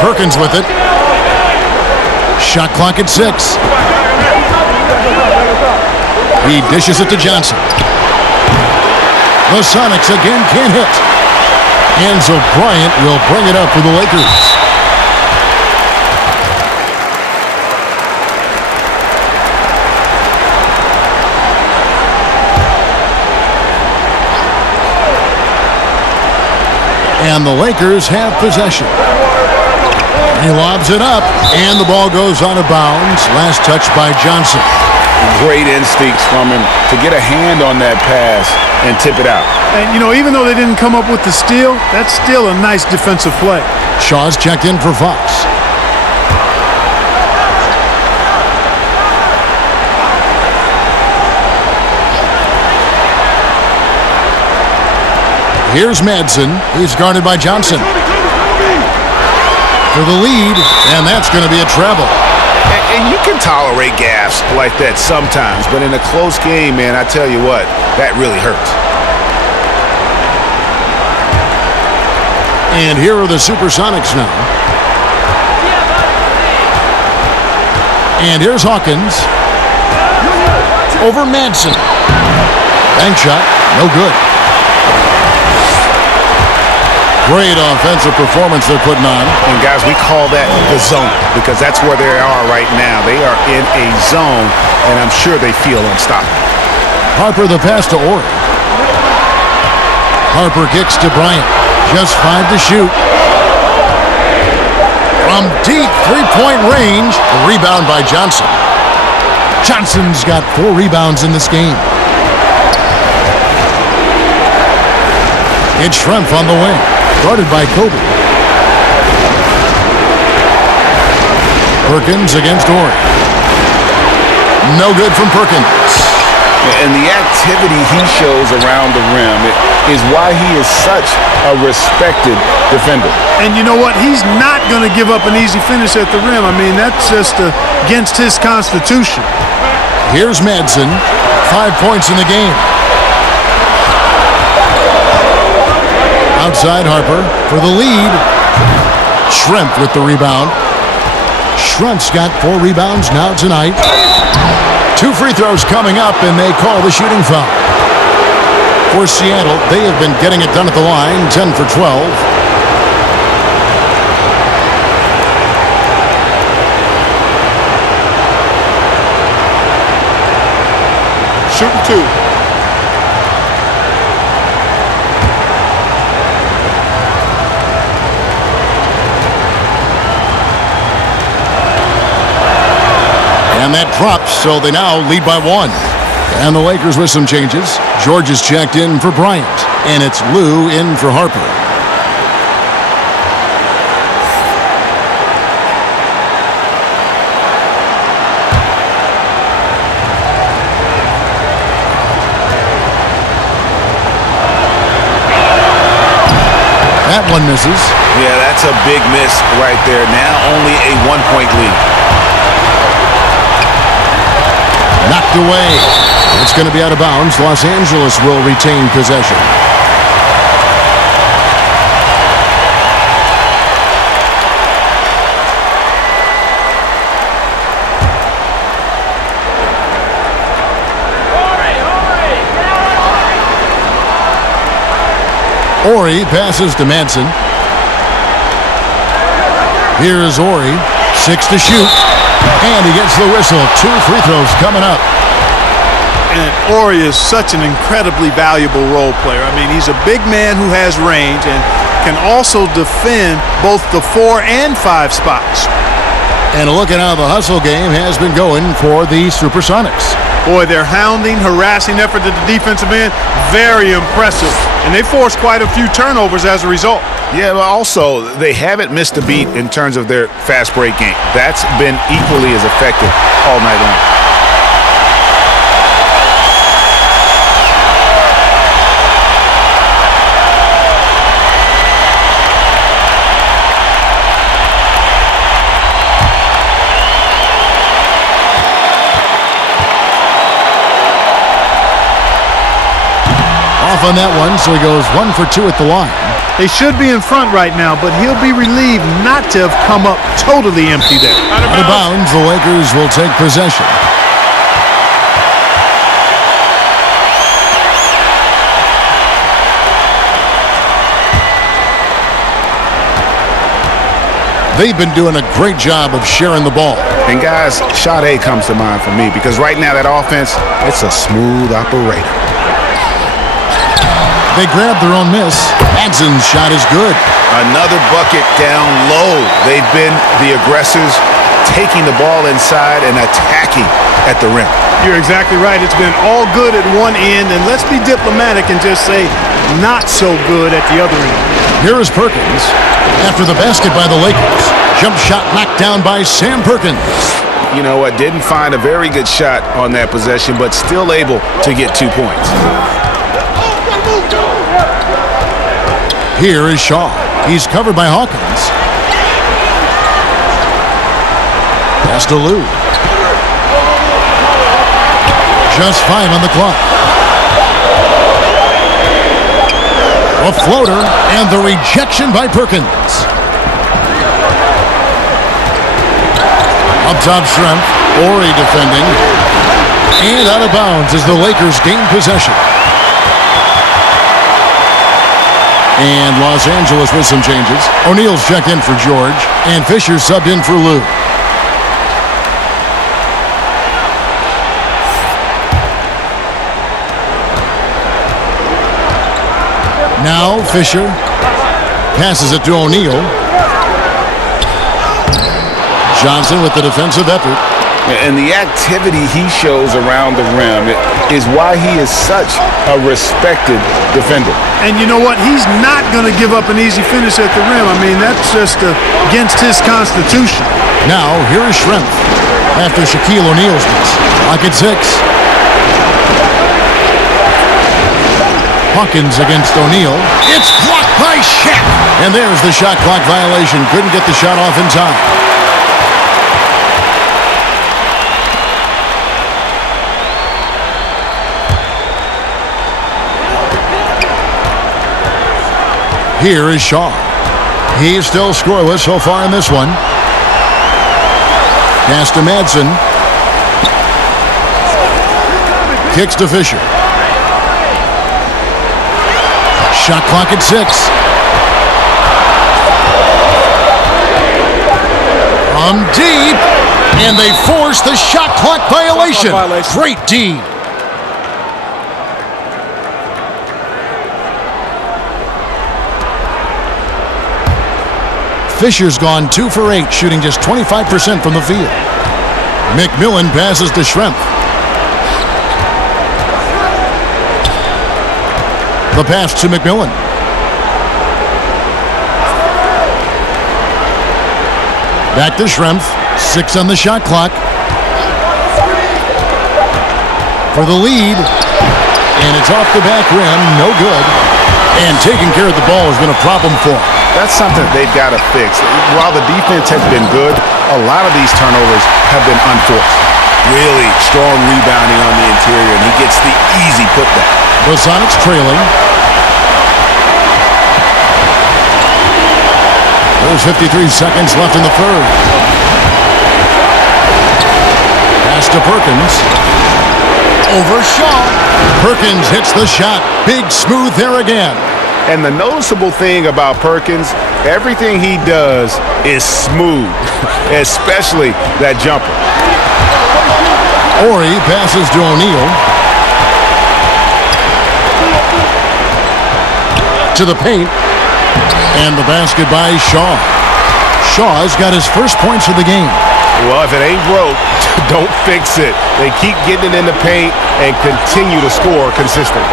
Perkins with it. Shot clock at 6. He dishes it to Johnson. The Sonics again can't hit. Enzo Bryant will bring it up for the Lakers. And the Lakers have possession. He lobs it up, and the ball goes out of bounds. Last touch by Johnson. Great instincts from him to get a hand on that pass and tip it out. And, even though they didn't come up with the steal, that's still a nice defensive play. Shaw's checked in for Fox. Here's Madsen. He's guarded by Johnson. For the lead, and that's going to be a travel. And you can tolerate gaffes like that sometimes, but in a close game, man, I tell you what, that really hurts. And here are the SuperSonics now. And here's Hawkins. Over Madsen. Bank shot, no good. Great offensive performance they're putting on. And guys, we call that the zone because that's where they are right now. They are in a zone, and I'm sure they feel unstoppable. Harper the pass to Ori. Harper kicks to Bryant. Just 5 to shoot. From deep three-point range, a rebound by Johnson. Johnson's got 4 rebounds in this game. It's Schrempf on the wing, guarded by Kobe. Perkins against Ori. No good from Perkins. And the activity he shows around the rim is why he is such a respected defender. And you know what? He's not going to give up an easy finish at the rim. I mean, that's just against his constitution. Here's Madsen. 5 points in the game. Outside Harper for the lead. Schrempf with the rebound. Schrempf's got 4 rebounds now tonight. 2 free throws coming up, and they call the shooting foul. For Seattle, they have been getting it done at the line, 10 for 12. Shooting 2. And that drops, so they now lead by 1. And the Lakers with some changes. George is checked in for Bryant, and it's Lou in for Harper. That one misses. Yeah, that's a big miss right there. Now only a 1-point lead. Knocked away. It's going to be out of bounds. Los Angeles will retain possession. Ori passes to Madsen. Here's Ori. 6 to shoot. And he gets the whistle. 2 free throws coming up. And Ori is such an incredibly valuable role player. I mean, he's a big man who has range and can also defend both the 4 and 5 spots. And a look at how the hustle game has been going for the SuperSonics. Boy, their hounding, harassing effort at the defensive end, very impressive. And they forced quite a few turnovers as a result. Yeah, but also, they haven't missed a beat in terms of their fast break game. That's been equally as effective all night long. Off on that one, so he goes 1 for 2 at the line. They should be in front right now, but he'll be relieved not to have come up totally empty there. Out of bounds, the Lakers will take possession. They've been doing a great job of sharing the ball. And guys, Sade comes to mind for me because right now that offense, it's a smooth operator. They grab their own miss. Madson's shot is good. Another bucket down low. They've been the aggressors, taking the ball inside and attacking at the rim. You're exactly right. It's been all good at one end, and let's be diplomatic and just say not so good at the other end. Here is Perkins after the basket by the Lakers. Jump shot knocked down by Sam Perkins. You know what? Didn't find a very good shot on that possession, but still able to get 2 points. Here is Shaw. He's covered by Hawkins. Pass to Lou. Just 5 on the clock. A floater and the rejection by Perkins. Up top Shrimp. Ori defending. And out of bounds as the Lakers gain possession. And Los Angeles with some changes. O'Neal's checked in for George, and Fisher subbed in for Lou. Now Fisher passes it to O'Neal. Johnson with the defensive effort. And the activity he shows around the rim is why he is such a respected defender. And you know what? He's not going to give up an easy finish at the rim. I mean, that's just against his constitution. Now, here is Shrimp after Shaquille O'Neal's miss. Clock at 6. Hawkins against O'Neal. It's blocked by Shaq. And there's the shot clock violation. Couldn't get the shot off in time. Here is Shaw. He's still scoreless so far in this one. Pass to Madsen. Kicks to Fisher. Shot clock at 6. From deep. And they force the shot clock violation. Great D. Fisher's gone 2 for 8, shooting just 25% from the field. McMillan passes to Shrimp. The pass to McMillan. Back to Shrimp. 6 on the shot clock. For the lead. And it's off the back rim. No good. And taking care of the ball has been a problem for him. That's something they've got to fix. While the defense has been good, a lot of these turnovers have been unforced. Really strong rebounding on the interior, and he gets the easy putback. The Sonics trailing. There's 53 seconds left in the third. Pass to Perkins. Over Shaw. Perkins hits the shot. Big smooth there again. And the noticeable thing about Perkins, everything he does is smooth, especially that jumper. Ori passes to O'Neal. To the paint. And the basket by Shaw. Shaw's got his first points of the game. Well, if it ain't broke, don't fix it. They keep getting it in the paint and continue to score consistently.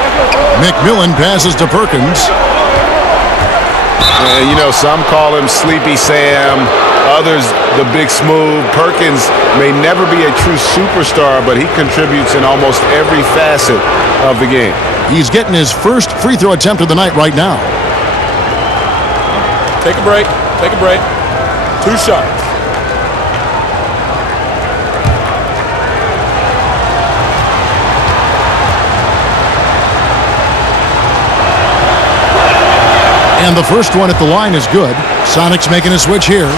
McMillan passes to Perkins. And, you know, some call him Sleepy Sam, others the Big Smooth. Perkins may never be a true superstar, but he contributes in almost every facet of the game. He's getting his first free throw attempt of the night right now. Take a break. Take a break. 2 shots. And the first one at the line is good. Sonics making a switch here.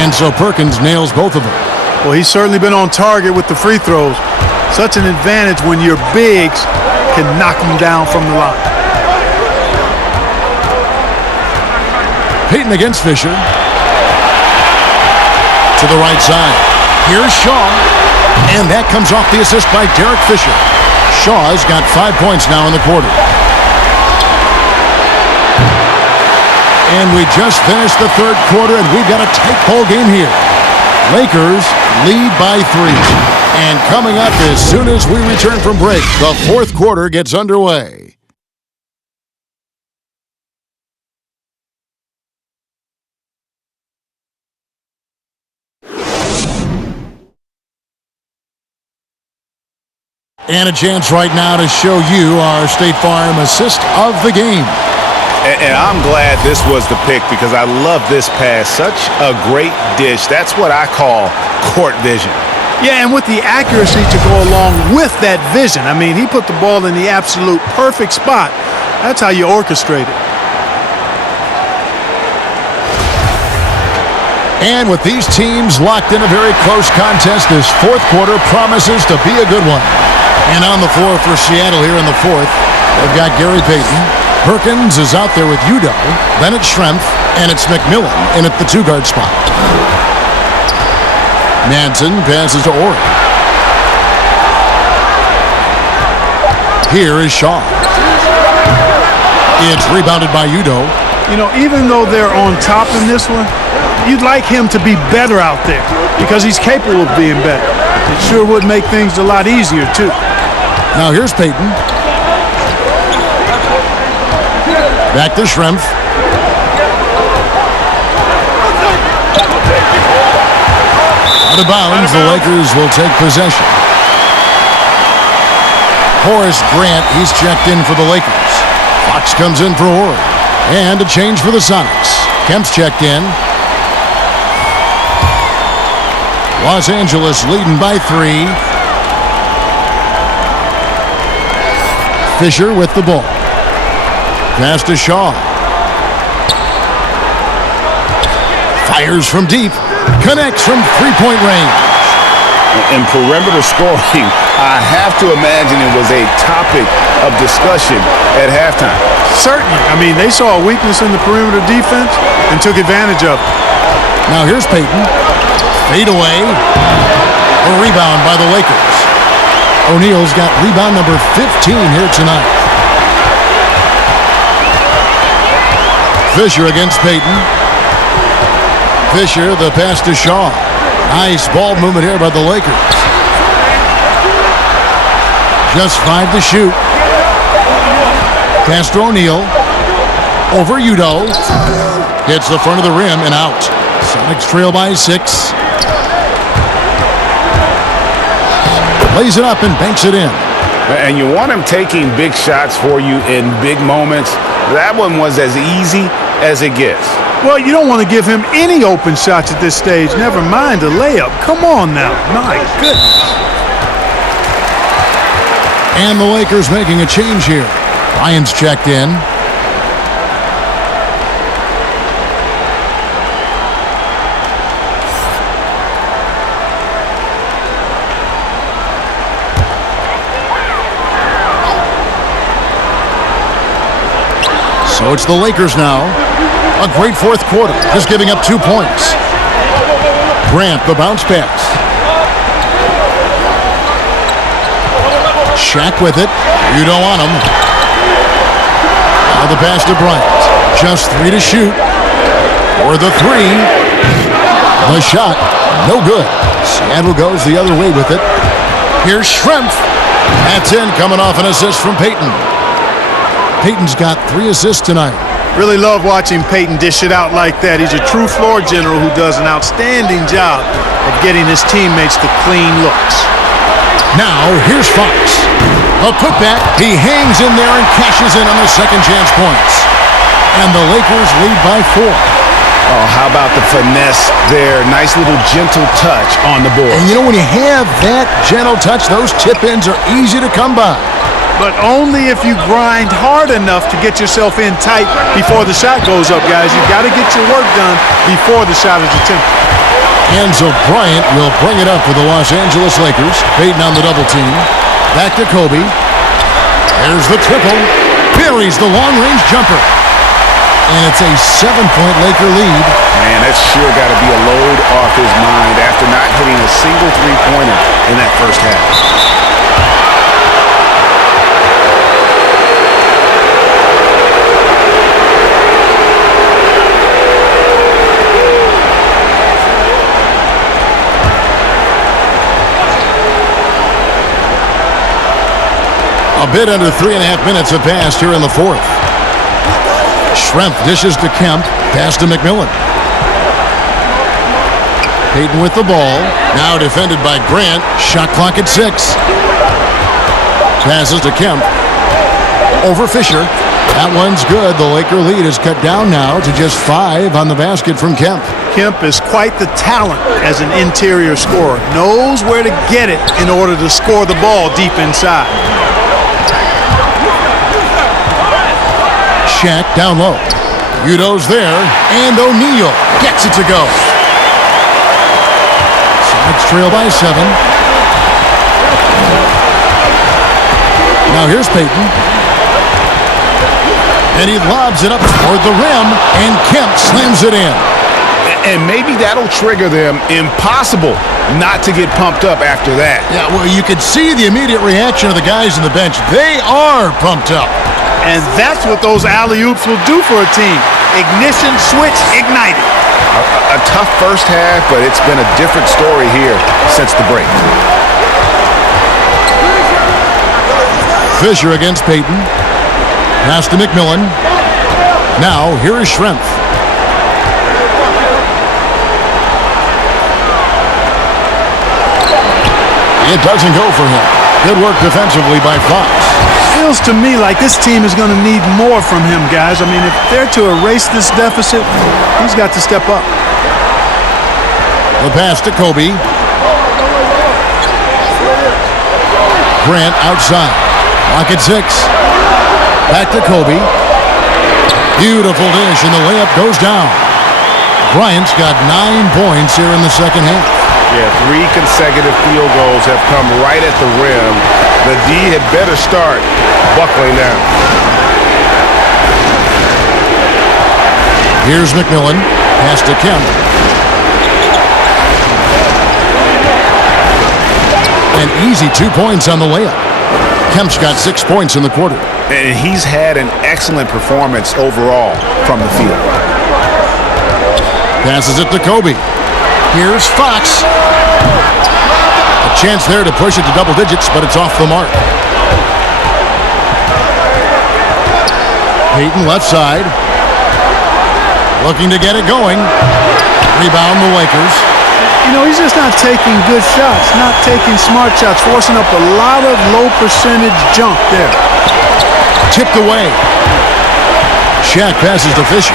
And so Perkins nails both of them. Well, he's certainly been on target with the free throws. Such an advantage when your bigs can knock them down from the line. Payton against Fisher. To the right side. Here's Shaw. And that comes off the assist by Derek Fisher. Shaw's got 5 points now in the quarter. And we just finished the third quarter, and we've got a tight ball game here. Lakers lead by 3. And coming up as soon as we return from break, the fourth quarter gets underway. And a chance right now to show you our State Farm assist of the game. And I'm glad this was the pick because I love this pass. Such a great dish. That's what I call court vision. Yeah, and with the accuracy to go along with that vision. I mean, he put the ball in the absolute perfect spot. That's how you orchestrate it. And with these teams locked in a very close contest, this fourth quarter promises to be a good one. And on the floor for Seattle here in the fourth, they've got Gary Payton. Perkins is out there with Udo, Bennett Schrempf, and it's McMillan in at the 2-guard spot. Manson passes to Orr. Here is Shaw. It's rebounded by Udo. You know, even though they're on top in this one, you'd like him to be better out there because he's capable of being better. It sure would make things a lot easier, too. Now here's Payton. Back to Schrempf. Out of bounds, the Lakers will take possession. Horace Grant, he's checked in for the Lakers. Fox comes in for Horry. And a change for the Sonics. Kemp's checked in. Los Angeles leading by 3. Fisher with the ball. Pass to Shaw. Fires from deep. Connects from three-point range. In perimeter scoring, I have to imagine it was a topic of discussion at halftime. Certainly. I mean, they saw a weakness in the perimeter defense and took advantage of it. Now here's Payton. Fade away. A rebound by the Lakers. O'Neal's got rebound number 15 here tonight. Fisher against Payton. Fisher, the pass to Shaw. Nice ball movement here by the Lakers. Just 5 to shoot. Pass to O'Neal. Over Udo. Hits the front of the rim and out. Sonics trail by 6. Lays it up and banks it in. And you want him taking big shots for you in big moments. That one was as easy as it gets. Well, you don't want to give him any open shots at this stage. Never mind a layup. Come on now. My goodness. And the Lakers making a change here. Lyons checked in. So it's the Lakers now. A great fourth quarter, just giving up 2 points. Grant, the bounce pass. Shaq with it. You don't want him. Now the pass to Bryant. Just 3 to shoot. For the 3. The shot, no good. Seattle goes the other way with it. Here's Schrempf. That's in, coming off an assist from Payton. Payton's got 3 assists tonight. Really love watching Payton dish it out like that. He's a true floor general who does an outstanding job of getting his teammates the clean looks. Now, here's Fox. A putback. He hangs in there and cashes in on the second chance points. And the Lakers lead by 4. Oh, how about the finesse there? Nice little gentle touch on the board. And you know, when you have that gentle touch, those tip-ins are easy to come by. But only if you grind hard enough to get yourself in tight before the shot goes up, guys. You've got to get your work done before the shot is attempted. Enzo Bryant will bring it up for the Los Angeles Lakers. Payton on the double team. Back to Kobe. There's the triple. Buries the long-range jumper. And it's a 7-point Laker lead. Man, that's sure got to be a load off his mind after not hitting a single three-pointer in that first half. A bit under 3.5 minutes have passed here in the fourth. Schrempf dishes to Kemp. Pass to McMillan. Payton with the ball. Now defended by Grant. Shot clock at 6. Passes to Kemp. Over Fisher. That one's good. The Laker lead is cut down now to just 5 on the basket from Kemp. Kemp is quite the talent as an interior scorer. Knows where to get it in order to score the ball deep inside. Shaq down low. Udo's there, and O'Neal gets it to go. Sonics trail by 7. Now here's Payton. And he lobs it up toward the rim, and Kemp slams it in. And maybe that'll trigger them. Impossible not to get pumped up after that. Yeah, well, you could see the immediate reaction of the guys on the bench. They are pumped up. And that's what those alley-oops will do for a team. Ignition, switch, ignited. A tough first half, but it's been a different story here since the break. Fisher against Payton. Pass to McMillan. Now, here is Schrempf. It doesn't go for him. Good work defensively by Fox. Feels to me like this team is going to need more from him, guys. I mean, if they're to erase this deficit, he's got to step up. The pass to Kobe. Grant outside. Clock at 6. Back to Kobe. Beautiful dish, and the layup goes down. Bryant's got 9 points here in the second half. Yeah, 3 consecutive field goals have come right at the rim. The D had better start buckling down. Here's McMillan. Pass to Kemp. An easy 2 points on the layup. Kemp's got 6 points in the quarter. And he's had an excellent performance overall from the field. Passes it to Kobe. Here's Fox. A chance there to push it to double digits, but it's off the mark. Payton left side. Looking to get it going. Rebound the Lakers. You know, he's just not taking good shots, not taking smart shots, forcing up a lot of low percentage jump there. Tipped away. Shaq passes to Fisher.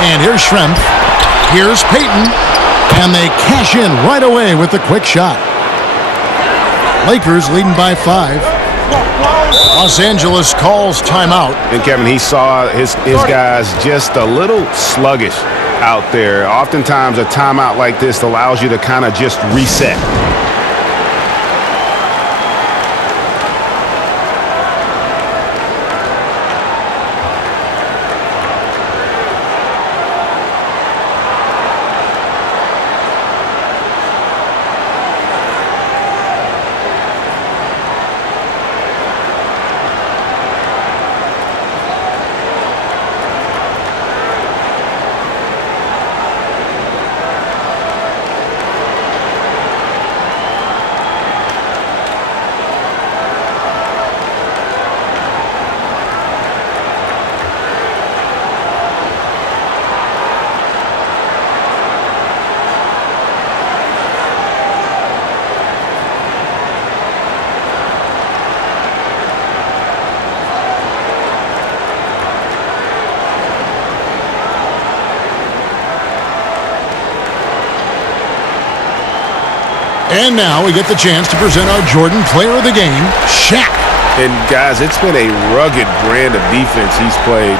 And here's Schrempf. Here's Payton. And they cash in right away with the quick shot. Lakers leading by 5. Los Angeles calls timeout. And Kevin, he saw his guys just a little sluggish out there. Oftentimes a timeout like this allows you to kind of just reset. And now we get the chance to present our Jordan Player of the Game, Shaq. And, guys, it's been a rugged brand of defense he's played.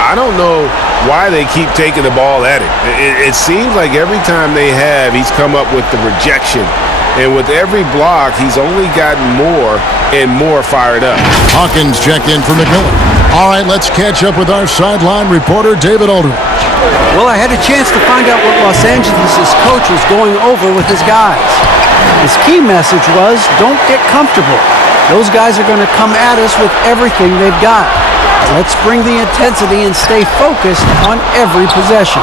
I don't know why they keep taking the ball at him. It seems like every time they have, he's come up with the rejection. And with every block, he's only gotten more and more fired up. Hawkins checked in for McMillan. All right, let's catch up with our sideline reporter, David Aldridge. Well, I had a chance to find out what Los Angeles' coach was going over with his guys. His key message was, don't get comfortable. Those guys are going to come at us with everything they've got. Let's bring the intensity and stay focused on every possession.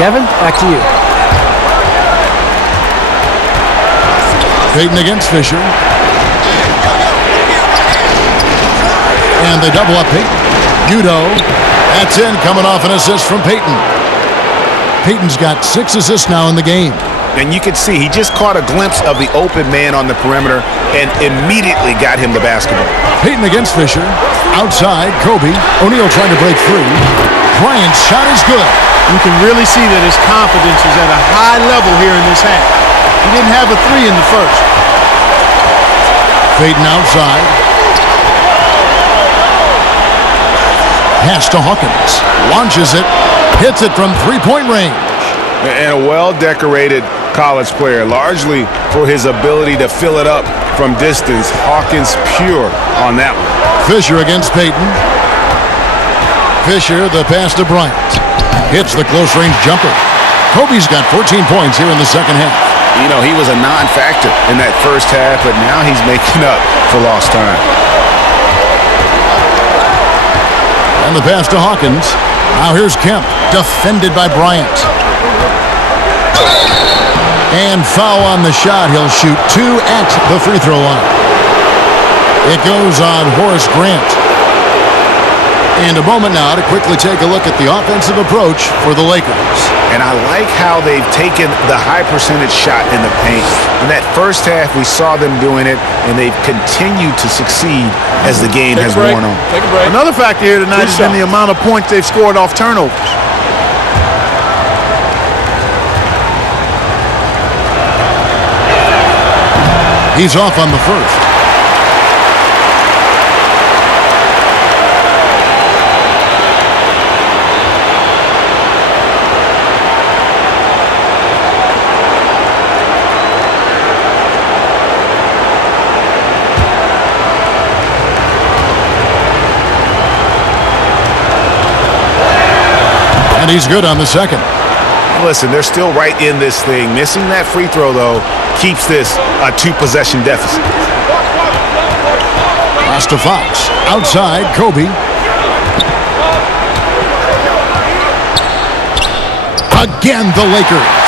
Kevin, back to you. Payton against Fisher. And they double up Payton. Udo, that's in, coming off an assist from Payton. Payton's got 6 assists now in the game. And you can see he just caught a glimpse of the open man on the perimeter and immediately got him the basketball. Payton against Fisher. Outside, Kobe. O'Neal trying to break free. Bryant's shot is good. You can really see that his confidence is at a high level here in this half. He didn't have a 3 in the first. Payton outside. Pass to Hawkins. Launches it. Hits it from three-point range. And a well-decorated college player, largely for his ability to fill it up from distance. Hawkins pure on that one. Fisher against Payton. Fisher, the pass to Bryant. Hits the close-range jumper. Kobe's got 14 points here in the second half. You know, he was a non-factor in that first half, but now he's making up for lost time. And the pass to Hawkins. Now here's Kemp, defended by Bryant. And foul on the shot. He'll shoot 2 at the free throw line. It goes on Horace Grant. And a moment now to quickly take a look at the offensive approach for the Lakers. And I like how they've taken the high percentage shot in the paint. In that first half, we saw them doing it, and they've continued to succeed as the game has worn on. Another factor here tonight has been the amount of points they've scored off turnovers. He's off on the first. And he's good on the second. Listen, they're still right in this thing. Missing that free throw, though, keeps this a 2-possession deficit. Pass to Fox. Outside, Kobe. Again, the Lakers.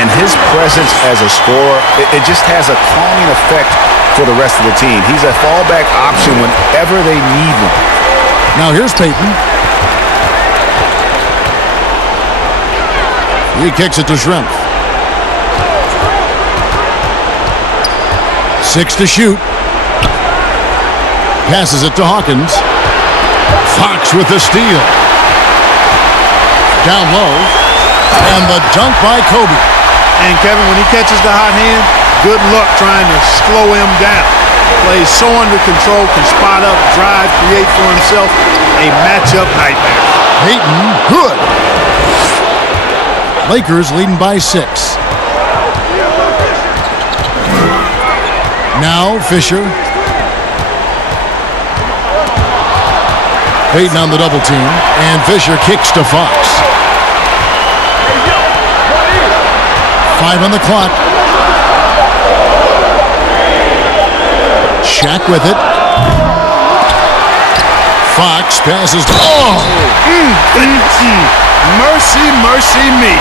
And his presence as a scorer, it just has a calming effect for the rest of the team. He's a fallback option whenever they need one. Now here's Payton. He kicks it to Shrimp. 6 to shoot. Passes it to Hawkins. Fox with the steal. Down low. And the dunk by Kobe. And Kevin, when he catches the hot hand, good luck trying to slow him down. Plays so under control, can spot up, drive, create for himself. A matchup nightmare. Payton, good. Lakers leading by 6. Now Fisher. Payton on the double team. And Fisher kicks to Fox. 5 on the clock. Shaq with it. Fox passes. Mercy, mercy me.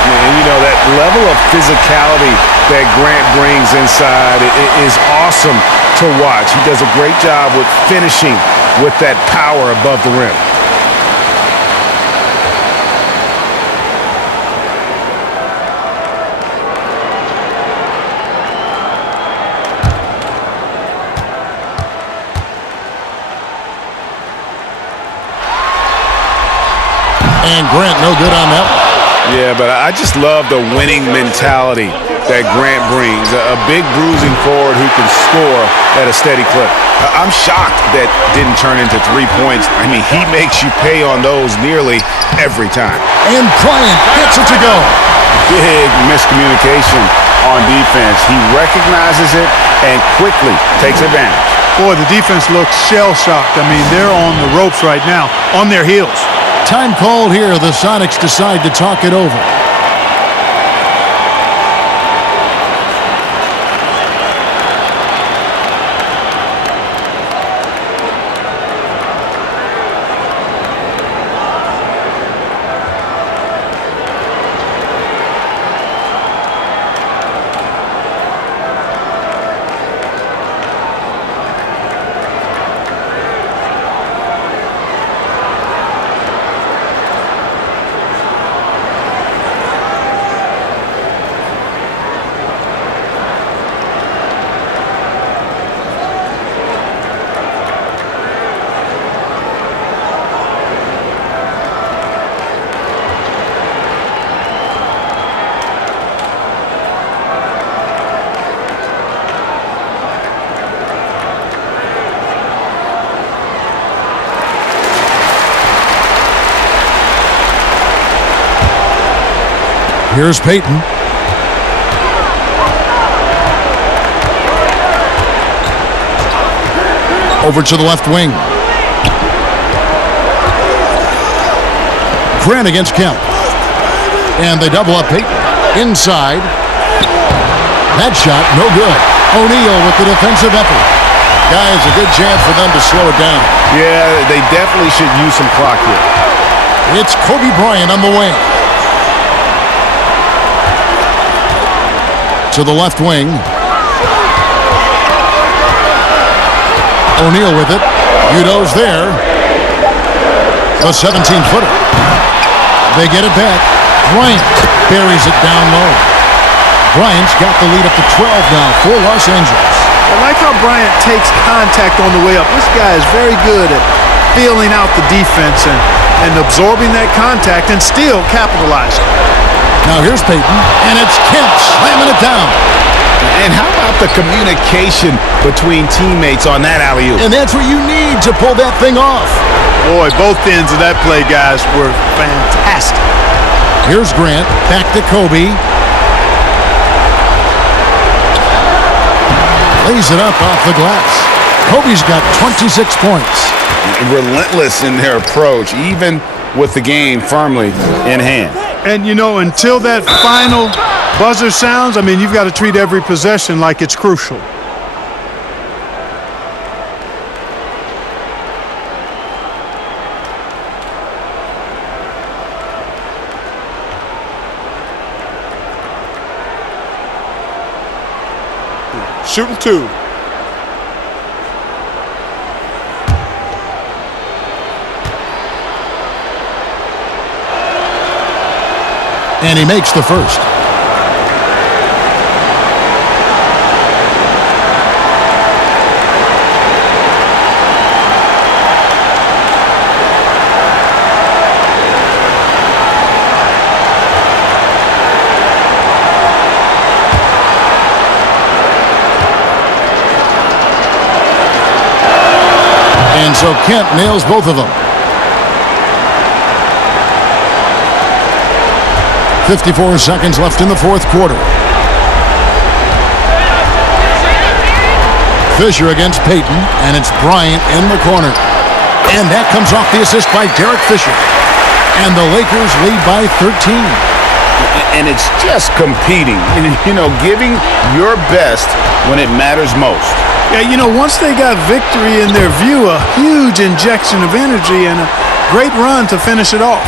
And you know, that level of physicality that Grant brings inside is awesome to watch. He does a great job with finishing with that power above the rim. And Grant no good on that one. Yeah, but I just love the winning mentality that Grant brings, a big bruising forward who can score at a steady clip. I'm shocked that didn't turn into 3 points. I mean, he makes you pay on those nearly every time. And Bryant gets it to go. Big miscommunication on defense. He recognizes it and quickly takes advantage. Boy, the defense looks shell-shocked. I mean, they're on the ropes right now, on their heels. Time called here. The Sonics decide to talk it over. Here's Payton. Over to the left wing. Grant against Kemp. And they double up Payton. Inside. That shot, no good. O'Neal with the defensive effort. Guys, a good chance for them to slow it down. Yeah, they definitely should use some clock here. It's Kobe Bryant on the wing. To the left wing. O'Neal with it. Udo's there. The 17-footer. They get it back. Bryant buries it down low. Bryant's got the lead up to 12 now for Los Angeles. I like how Bryant takes contact on the way up. This guy is very good at feeling out the defense and absorbing that contact and still capitalizing. Now here's Payton, and it's Kemp slamming it down. And how about the communication between teammates on that alley-oop? And that's what you need to pull that thing off. Boy, both ends of that play, guys, were fantastic. Here's Grant, back to Kobe. Lays it up off the glass. Kobe's got 26 points. Relentless in their approach, even with the game firmly in hand. And, you know, until that final buzzer sounds, I mean, you've got to treat every possession like it's crucial. Shooting two. And he makes the first. And so Kent nails both of them. 54 seconds left in the fourth quarter. Fisher against Payton, and it's Bryant in the corner. And that comes off the assist by Derek Fisher. And the Lakers lead by 13. And it's just competing, you know, giving your best when it matters most. Yeah, you know, once they got victory in their view, a huge injection of energy and a great run to finish it off.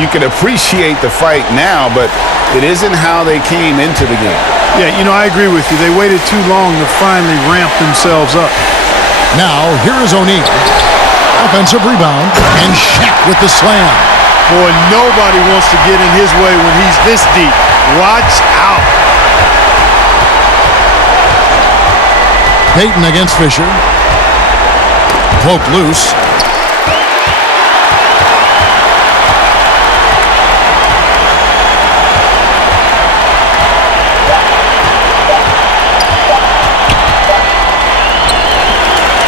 You can appreciate the fight now, but it isn't how they came into the game. Yeah, you know, I agree with you. They waited too long to finally ramp themselves up. Now, here is O'Neal. Offensive rebound, and Shaq with the slam. Boy, nobody wants to get in his way when he's this deep. Watch out. Payton against Fisher. Poked loose.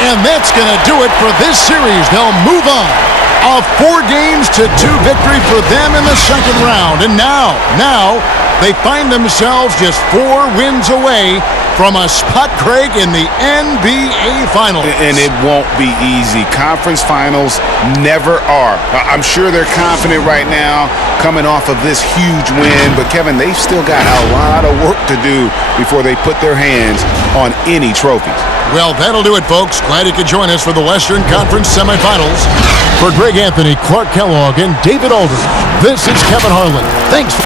And that's going to do it for this series. They'll move on. A 4-2 victory for them in the second round. And now they find themselves just 4 wins away from a spot, Craig, in the NBA Finals. And it won't be easy. Conference finals never are. I'm sure they're confident right now coming off of this huge win. But, Kevin, they've still got a lot of work to do before they put their hands on any trophies. Well, that'll do it, folks. Glad you could join us for the Western Conference semifinals. For Greg Anthony, Clark Kellogg, and David Alder, this is Kevin Harlan. Thanks.